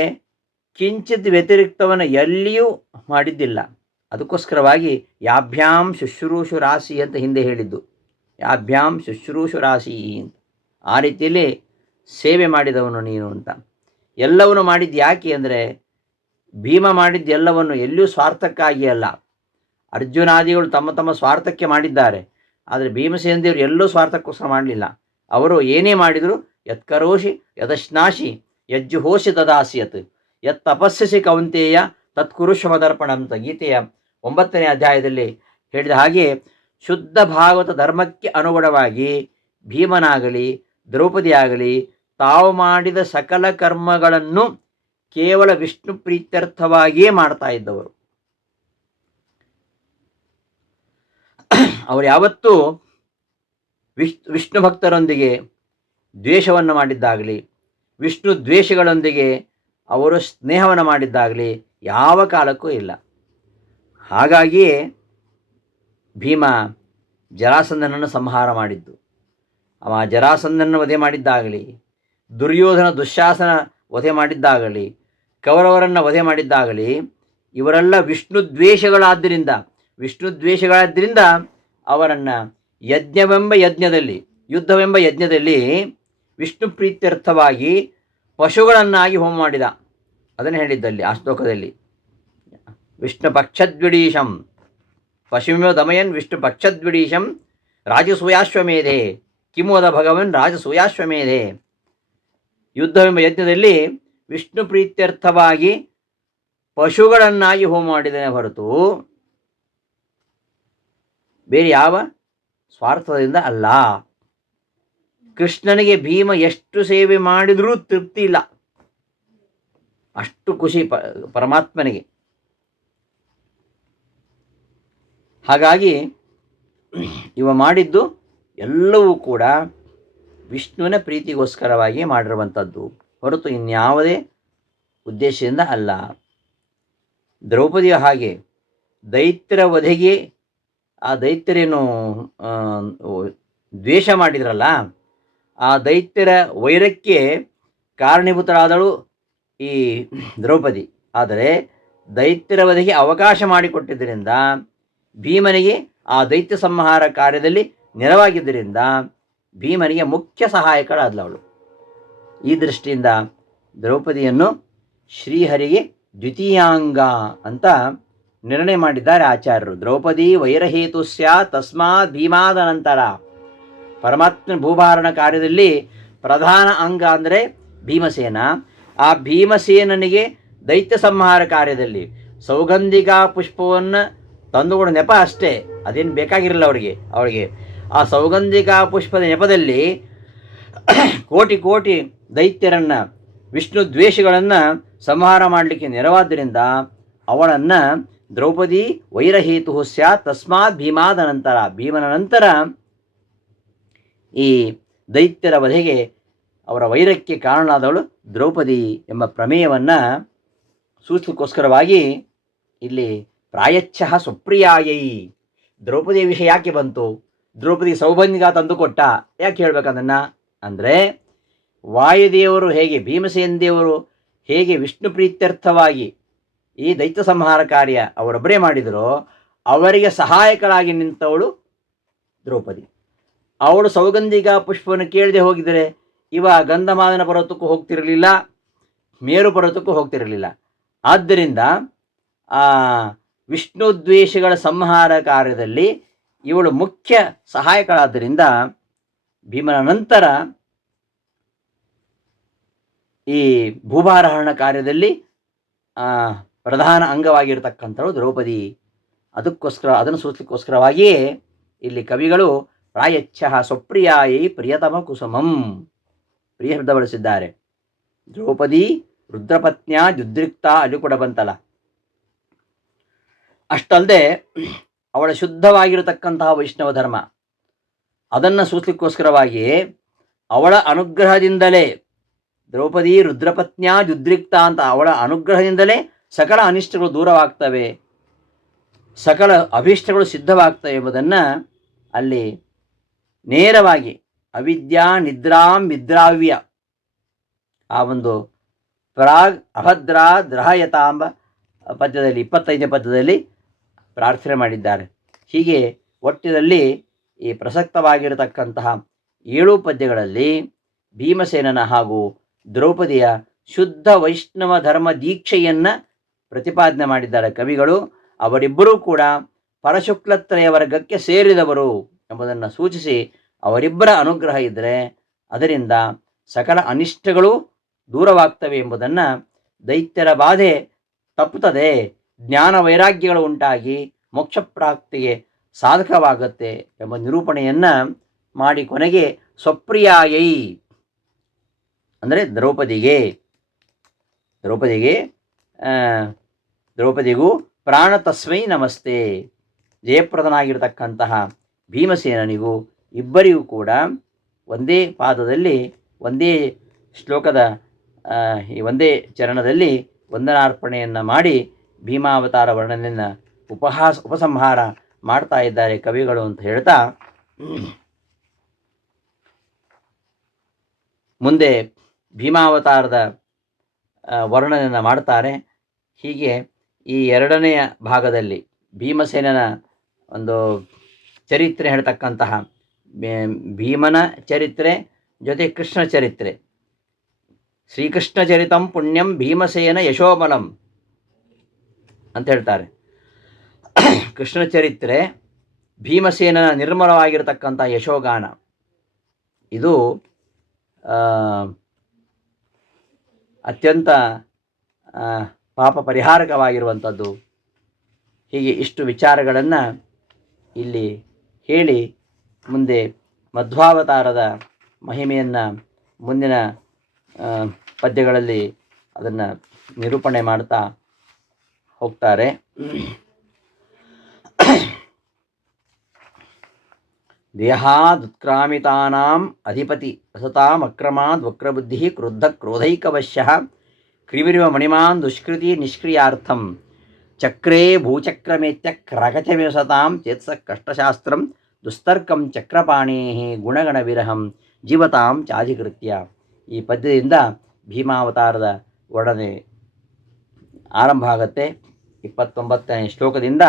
ಕಿಂಚಿತ್ ವ್ಯತಿರಿಕ್ತವನ್ನು ಎಲ್ಲಿಯೂ ಮಾಡಿದ್ದಿಲ್ಲ. ಅದಕ್ಕೋಸ್ಕರವಾಗಿ ಯಾಭ್ಯಾಂ ಶುಶ್ರೂಷು ರಾಶಿ ಅಂತ ಹಿಂದೆ ಹೇಳಿದ್ದು, ಯಾಭ್ಯಾಂ ಶುಶ್ರೂಷು ರಾಶಿ ಅಂತ. ಆ ರೀತಿಯಲ್ಲಿ ಸೇವೆ ಮಾಡಿದವನು ನೀನು ಅಂತ. ಎಲ್ಲವನ್ನು ಮಾಡಿದ್ದು ಯಾಕೆ ಅಂದರೆ, ಭೀಮ ಮಾಡಿದ್ದು ಎಲ್ಲವನ್ನು ಎಲ್ಲಿಯೂ ಸ್ವಾರ್ಥಕ್ಕಾಗಿ ಅಲ್ಲ. ಅರ್ಜುನಾದಿಗಳು ತಮ್ಮ ತಮ್ಮ ಸ್ವಾರ್ಥಕ್ಕೆ ಮಾಡಿದ್ದಾರೆ, ಆದರೆ ಭೀಮಸೇನ ದೇವರು ಎಲ್ಲೂ ಸ್ವಾರ್ಥಕ್ಕೋಸ್ಕರ ಮಾಡಲಿಲ್ಲ. ಅವರು ಏನೇ ಮಾಡಿದರೂ ಯತ್ಕರೋಷಿ ಯದಶ್ನಾಶಿ ಯಜ್ಜುಹೋಷಿ ತದಾಸಿಯತ್ ಯತ್ ತಪಸ್ಸಿಸಿ ಕೌಂತೆಯ ತತ್ಕುರುಷ್ವಮದರ್ಪಣ ಅಂತ ಗೀತೆಯ 9ನೇ ಅಧ್ಯಾಯದಲ್ಲಿ ಹೇಳಿದ ಹಾಗೆ, ಶುದ್ಧ ಭಾಗವತ ಧರ್ಮಕ್ಕೆ ಅನುಗುಣವಾಗಿ ಭೀಮನಾಗಲಿ ದ್ರೌಪದಿಯಾಗಲಿ ತಾವು ಮಾಡಿದ ಸಕಲ ಕರ್ಮಗಳನ್ನು ಕೇವಲ ವಿಷ್ಣು ಪ್ರೀತ್ಯರ್ಥವಾಗಿಯೇ ಮಾಡ್ತಾ ಇದ್ದವರು. ಅವರು ಯಾವತ್ತೂ ವಿಷ್ಣು ಭಕ್ತರೊಂದಿಗೆ ದ್ವೇಷವನ್ನು ಮಾಡಿದ್ದಾಗಲಿ, ವಿಷ್ಣು ದ್ವೇಷಗಳೊಂದಿಗೆ ಅವರು ಸ್ನೇಹವನ್ನು ಮಾಡಿದ್ದಾಗಲಿ ಯಾವ ಕಾಲಕ್ಕೂ ಇಲ್ಲ. ಹಾಗಾಗಿಯೇ ಭೀಮ ಜರಾಸಂಧನನ್ನು ಸಂಹಾರ ಮಾಡಿದ್ದು. ಅವ ಜರಾಸಂಧನನ್ನು ವಧೆ ಮಾಡಿದ್ದಾಗಲಿ, ದುರ್ಯೋಧನ ದುಶ್ಯಾಸನ ವಧೆ ಮಾಡಿದ್ದಾಗಲಿ, ಕೌರವರನ್ನು ವಧೆ ಮಾಡಿದ್ದಾಗಲಿ, ಇವರೆಲ್ಲ ವಿಷ್ಣು ದ್ವೇಷಗಳಾದ್ದರಿಂದ ಅವರನ್ನು ಯುದ್ಧವೆಂಬ ಯಜ್ಞದಲ್ಲಿ ವಿಷ್ಣು ಪ್ರೀತ್ಯರ್ಥವಾಗಿ ಪಶುಗಳನ್ನಾಗಿ ಹೋಮ ಮಾಡಿದ. ಅದನ್ನು ಹೇಳಿದ್ದಲ್ಲಿ ಆ ಶ್ಲೋಕದಲ್ಲಿ, ವಿಷ್ಣು ಪಕ್ಷದ್ವಿಡೀಶಂ ಪಶುಮೇವ ದಮಯನ್ ವಿಷ್ಣು ಪಕ್ಷದ್ವಿಡೀಶಂ ರಾಜಸೂಯಾಶ್ವಮೇಧೆ ಕಿಮೋದ ಭಗವನ್ ರಾಜಸೂಯಾಶ್ವಮೇಧೆ. ಯುದ್ಧವೆಂಬ ಯಜ್ಞದಲ್ಲಿ ವಿಷ್ಣು ಪ್ರೀತ್ಯರ್ಥವಾಗಿ ಪಶುಗಳನ್ನಾಗಿ ಹೋಮ ಮಾಡಿದನೇ ಹೊರತು ಬೇರೆ ಯಾವ ಸ್ವಾರ್ಥದಿಂದ ಅಲ್ಲ. ಕೃಷ್ಣನಿಗೆ ಭೀಮ ಎಷ್ಟು ಸೇವೆ ಮಾಡಿದರೂ ತೃಪ್ತಿ ಇಲ್ಲ, ಅಷ್ಟು ಖುಷಿ ಪರಮಾತ್ಮನಿಗೆ. ಹಾಗಾಗಿ ಇವ ಮಾಡಿದ್ದು ಎಲ್ಲವೂ ಕೂಡ ವಿಷ್ಣುವಿನ ಪ್ರೀತಿಗೋಸ್ಕರವಾಗಿ ಮಾಡಿರುವಂಥದ್ದು ಹೊರತು ಇನ್ಯಾವುದೇ ಉದ್ದೇಶದಿಂದ ಅಲ್ಲ. ದ್ರೌಪದಿಯ ಹಾಗೆ ದೈತ್ಯರ ವಧೆಗೆ ಆ ದೈತ್ಯರೇನು ದ್ವೇಷ ಮಾಡಿದ್ರಲ್ಲ, ಆ ದೈತ್ಯರ ವೈರಕ್ಕೆ ಕಾರಣೀಭೂತರಾದಳು ಈ ದ್ರೌಪದಿ. ಆದರೆ ದೈತ್ಯರ ವಧೆಗೆ ಅವಕಾಶ ಮಾಡಿಕೊಟ್ಟಿದ್ದರಿಂದ, ಭೀಮನಿಗೆ ಆ ದೈತ್ಯ ಸಂಹಾರ ಕಾರ್ಯದಲ್ಲಿ ನೆರವಾಗಿದ್ದರಿಂದ ಭೀಮನಿಗೆ ಮುಖ್ಯ ಸಹಾಯಕಳಾದವಳು. ಈ ದೃಷ್ಟಿಯಿಂದ ದ್ರೌಪದಿಯನ್ನು ಶ್ರೀಹರಿಗೆ ದ್ವಿತೀಯಾಂಗ ಅಂತ ನಿರ್ಣಯ ಮಾಡಿದ್ದಾರೆ ಆಚಾರ್ಯರು. ದ್ರೌಪದಿ ವೈರಹೇತು ಸ್ಯಾತ್ ತಸ್ಮಾತ್ ಭೀಮಾದ ನಂತರ. ಪರಮಾತ್ಮನ ಭೂಭಾರಣ ಕಾರ್ಯದಲ್ಲಿ ಪ್ರಧಾನ ಅಂಗ ಅಂದರೆ ಭೀಮಸೇನ. ಆ ಭೀಮಸೇನನಿಗೆ ದೈತ್ಯ ಸಂಹಾರ ಕಾರ್ಯದಲ್ಲಿ ಸೌಗಂಧಿಕಾ ಪುಷ್ಪವನ್ನು ತಂದುಕೊಡೋ ನೆಪ ಅಷ್ಟೇ, ಅದೇನು ಬೇಕಾಗಿರಲಿಲ್ಲ ಅವಳಿಗೆ. ಆ ಸೌಗಂಧಿಕಾ ಪುಷ್ಪದ ನೆಪದಲ್ಲಿ ಕೋಟಿ ಕೋಟಿ ದೈತ್ಯರನ್ನು ವಿಷ್ಣು ದ್ವೇಷಗಳನ್ನು ಸಂಹಾರ ಮಾಡಲಿಕ್ಕೆ ನೆರವಾದ್ದರಿಂದ ಅವಳನ್ನು ದ್ರೌಪದಿ ವೈರಹೇತು ಸ್ಯಾತ್ ತಸ್ಮಾತ್ ಭೀಮಾದ ನಂತರ, ಭೀಮನ ನಂತರ ಈ ದೈತ್ಯರ ವಧೆಗೆ ಅವರ ವೈರಕ್ಕೆ ಕಾರಣನಾದವಳು ದ್ರೌಪದಿ ಎಂಬ ಪ್ರಮೇಯವನ್ನು ಸೂಚಿಸಲಿಕ್ಕೋಸ್ಕರವಾಗಿ ಇಲ್ಲಿ ಪ್ರಾಯಚ್ಛಃ ಸ್ವಪ್ರಿಯಾಯೈ, ದ್ರೌಪದಿಯ ವಿಷಯ ಯಾಕೆ ಬಂತು, ದ್ರೌಪದಿ ಸೌಭಂಗಿಗ ತಂದುಕೊಟ್ಟ, ಯಾಕೆ ಹೇಳ್ಬೇಕದನ್ನು ಅಂದರೆ, ವಾಯುದೇವರು ಹೇಗೆ ಭೀಮಸೇನ ದೇವರು ಹೇಗೆ ವಿಷ್ಣು ಪ್ರೀತ್ಯರ್ಥವಾಗಿ ಈ ದೈತ್ಯ ಸಂಹಾರ ಕಾರ್ಯ ಅವರೊಬ್ಬರೇ ಮಾಡಿದರೋ ಅವರಿಗೆ ಸಹಾಯಕರಾಗಿ ನಿಂತವಳು ದ್ರೌಪದಿ. ಅವಳು ಸೌಗಂಧಿಕ ಪುಷ್ಪವನ್ನು ಕೇಳದೆ ಹೋಗಿದರೆ ಇವ ಗಂಧಮಾದನ ಪರ್ವತಕ್ಕೂ ಹೋಗ್ತಿರಲಿಲ್ಲ, ಮೇರು ಪರ್ವತಕ್ಕೂ ಹೋಗ್ತಿರಲಿಲ್ಲ. ಆದ್ದರಿಂದ ಆ ವಿಷ್ಣು ದ್ವೇಷಗಳ ಸಂಹಾರ ಕಾರ್ಯದಲ್ಲಿ ಇವಳು ಮುಖ್ಯ ಸಹಾಯಕಳಾದ್ದರಿಂದ ಭೀಮನ ನಂತರ ಈ ಭೂಭಾರಹರಣ ಕಾರ್ಯದಲ್ಲಿ ಪ್ರಧಾನ ಅಂಗವಾಗಿರತಕ್ಕಂಥವಳು ದ್ರೌಪದಿ. ಅದನ್ನು ಸೂಚಿಸಲಿಕ್ಕೋಸ್ಕರವಾಗಿಯೇ ಇಲ್ಲಿ ಕವಿಗಳು ಪ್ರಾಯಚ್ಛಃ ಸ್ವಪ್ರಿಯಾಯೈ ಪ್ರಿಯತಮ ಕುಸುಮಂ ಪ್ರಿಯ ಶಬ್ದ ಬಳಸಿದ್ದಾರೆ. ದ್ರೌಪದಿ ರುದ್ರಪತ್ನ್ಯ ದುದ್ರಿಕ್ತ ಅಲ್ಲಿ ಕೂಡ ಬಂತಲ್ಲ. ಅಷ್ಟಲ್ಲದೆ ಅವಳ ಶುದ್ಧವಾಗಿರತಕ್ಕಂತಹ ವೈಷ್ಣವ ಧರ್ಮ ಅದನ್ನು ಸೂಚಿಸಲಿಕ್ಕೋಸ್ಕರವಾಗಿಯೇ ಅವಳ ಅನುಗ್ರಹದಿಂದಲೇ ದ್ರೌಪದಿ ರುದ್ರಪತ್ನ್ಯ ದುದ್ರಿಕ್ತ ಅಂತ ಅವಳ ಅನುಗ್ರಹದಿಂದಲೇ ಸಕಲ ಅನಿಷ್ಟಗಳು ದೂರವಾಗ್ತವೆ, ಸಕಲ ಅಭೀಷ್ಟಗಳು ಸಿದ್ಧವಾಗ್ತವೆ ಎಂಬುದನ್ನು ಅಲ್ಲಿ ನೇರವಾಗಿ ಅವಿದ್ಯಾ ನಿದ್ರಾಂ ನಿದ್ರಾವ್ಯ ಆ ಒಂದು ಪ್ರಾಗ್ ಅಭದ್ರ ದ್ರಹಯತಾಂಬ ಪದ್ಯದಲ್ಲಿ 25ನೇ ಪದ್ಯದಲ್ಲಿ ಪ್ರಾರ್ಥನೆ ಮಾಡಿದ್ದಾರೆ. ಹೀಗೆ ಒಟ್ಟಿನಲ್ಲಿ ಈ ಪ್ರಸಕ್ತವಾಗಿರತಕ್ಕಂತಹ 7 ಪದ್ಯಗಳಲ್ಲಿ ಭೀಮಸೇನನ ಹಾಗೂ ದ್ರೌಪದಿಯ ಶುದ್ಧ ವೈಷ್ಣವ ಧರ್ಮ ದೀಕ್ಷೆಯನ್ನು ಪ್ರತಿಪಾದನೆ ಮಾಡಿದ್ದಾರೆ ಕವಿಗಳು. ಅವರಿಬ್ಬರೂ ಕೂಡ ಪರಶುಕ್ಲತ್ರಯ ವರ್ಗಕ್ಕೆ ಸೇರಿದವರು ಎಂಬುದನ್ನು ಸೂಚಿಸಿ, ಅವರಿಬ್ಬರ ಅನುಗ್ರಹ ಇದ್ದರೆ ಅದರಿಂದ ಸಕಲ ಅನಿಷ್ಟಗಳು ದೂರವಾಗ್ತವೆ ಎಂಬುದನ್ನು, ದೈತ್ಯರ ಬಾಧೆ ತಪ್ಪುತ್ತದೆ, ಜ್ಞಾನ ವೈರಾಗ್ಯಗಳು ಉಂಟಾಗಿ ಮೋಕ್ಷ ಪ್ರಾಪ್ತಿಗೆ ಸಾಧಕವಾಗುತ್ತೆ ಎಂಬ ನಿರೂಪಣೆಯನ್ನು ಮಾಡಿ ಕೊನೆಗೆ ಸ್ವಪ್ರಿಯಾಯೈ ಅಂದರೆ ದ್ರೌಪದಿಗೂ ಪ್ರಾಣ ತಸ್ಮೈ ನಮಸ್ತೆ, ಜಯಪ್ರದನಾಗಿರತಕ್ಕಂತಹ ಭೀಮಸೇನನಿಗೂ ಇಬ್ಬರಿಗೂ ಕೂಡ ಒಂದೇ ಪಾದದಲ್ಲಿ ಒಂದೇ ಶ್ಲೋಕದ ಈ ಒಂದೇ ಚರಣದಲ್ಲಿ ವಂದನಾರ್ಪಣೆಯನ್ನು ಮಾಡಿ ಭೀಮಾವತಾರ ವರ್ಣನೆಯನ್ನು ಉಪಸಂಹಾರ ಮಾಡ್ತಾ ಇದ್ದಾರೆ ಕವಿಗಳು ಅಂತ ಹೇಳ್ತಾ, ಮುಂದೆ ಭೀಮಾವತಾರದ ವರ್ಣನೆಯನ್ನು ಮಾಡ್ತಾರೆ. ಹೀಗೆ ಈ 2ನೆಯ ಭಾಗದಲ್ಲಿ ಭೀಮಸೇನನ ಒಂದು ಚರಿತ್ರೆ ಹೇಳ್ತಕ್ಕಂತಹ ಭೀಮನ ಚರಿತ್ರೆ ಜೊತೆ ಕೃಷ್ಣ ಚರಿತ್ರೆ, ಶ್ರೀಕೃಷ್ಣ ಚರಿತಂ ಪುಣ್ಯಂ ಭೀಮಸೇನ ಯಶೋಬಲಂ ಅಂತ ಹೇಳ್ತಾರೆ. ಕೃಷ್ಣ ಚರಿತ್ರೆ ಭೀಮಸೇನನ ನಿರ್ಮಲವಾಗಿರತಕ್ಕಂಥ ಯಶೋಗಾನ, ಇದು ಅತ್ಯಂತ ಪಾಪ ಪರಿಹಾರಕವಾಗಿರುವಂಥದ್ದು. ಹೀಗೆ ಇಷ್ಟು ವಿಚಾರಗಳನ್ನು ಇಲ್ಲಿ ಹೇಳಿ ಮುಂದೆ ಮಧ್ವಾವತಾರದ ಮಹಿಮೆಯನ್ನು ಮುಂದಿನ ಪದ್ಯಗಳಲ್ಲಿ ಅದನ್ನು ನಿರೂಪಣೆ ಮಾಡ್ತಾ ಹೋಗ್ತಾರೆ. ದೇಹಾದುತ್ಕ್ರಾಮಿತಾನಾಂ ಅಧಿಪತಿ ಅಸತಾಮಕ್ರಮಾದ್ ವಕ್ರಬುದ್ಧಿ ಕ್ರುದ್ಧ ಕ್ರೋಧೈಕವಶ್ಯಃ ಕ್ರಿಮಿರಿವ ಮಣಿಮಾನ್ ದುಷ್ಕೃತಿ ನಿಷ್ಕ್ರಿಯಾರ್ಥಂ ಚಕ್ರೇ ಭೂಚಕ್ರಮೇತ್ಯ ಕ್ರಗಚಮಿಸತಾಂ ಚೇತ್ಸ ಕಷ್ಟಶಾಸ್ತ್ರಂ ದುಸ್ತರ್ಕಂ ಚಕ್ರಪಾಣೇ ಗುಣಗಣ ವಿರಹಂ ಜೀವತಾಂ ಚಾಧಿಕೃತ್ಯ. ಈ ಪದ್ಯದಿಂದ ಭೀಮಾವತಾರದ ವರ್ಣನೆ ಆರಂಭ ಆಗುತ್ತೆ. 29ನೇ ಶ್ಲೋಕದಿಂದ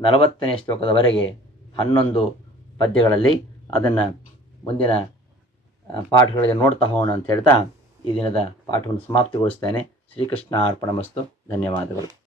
40ನೇ ಶ್ಲೋಕದವರೆಗೆ 11 ಪದ್ಯಗಳಲ್ಲಿ ಅದನ್ನು ಮುಂದಿನ ಪಾಠಗಳಿಗೆ ನೋಡ್ತಾ ಹೋಗೋಣ ಅಂತ ಹೇಳ್ತಾ ಈ ದಿನದ ಪಾಠವನ್ನು ಸಮಾಪ್ತಿಗೊಳಿಸ್ತೇನೆ. ಶ್ರೀಕೃಷ್ಣ ಅರ್ಪಣಮಸ್ತು. ಧನ್ಯವಾದಗಳು.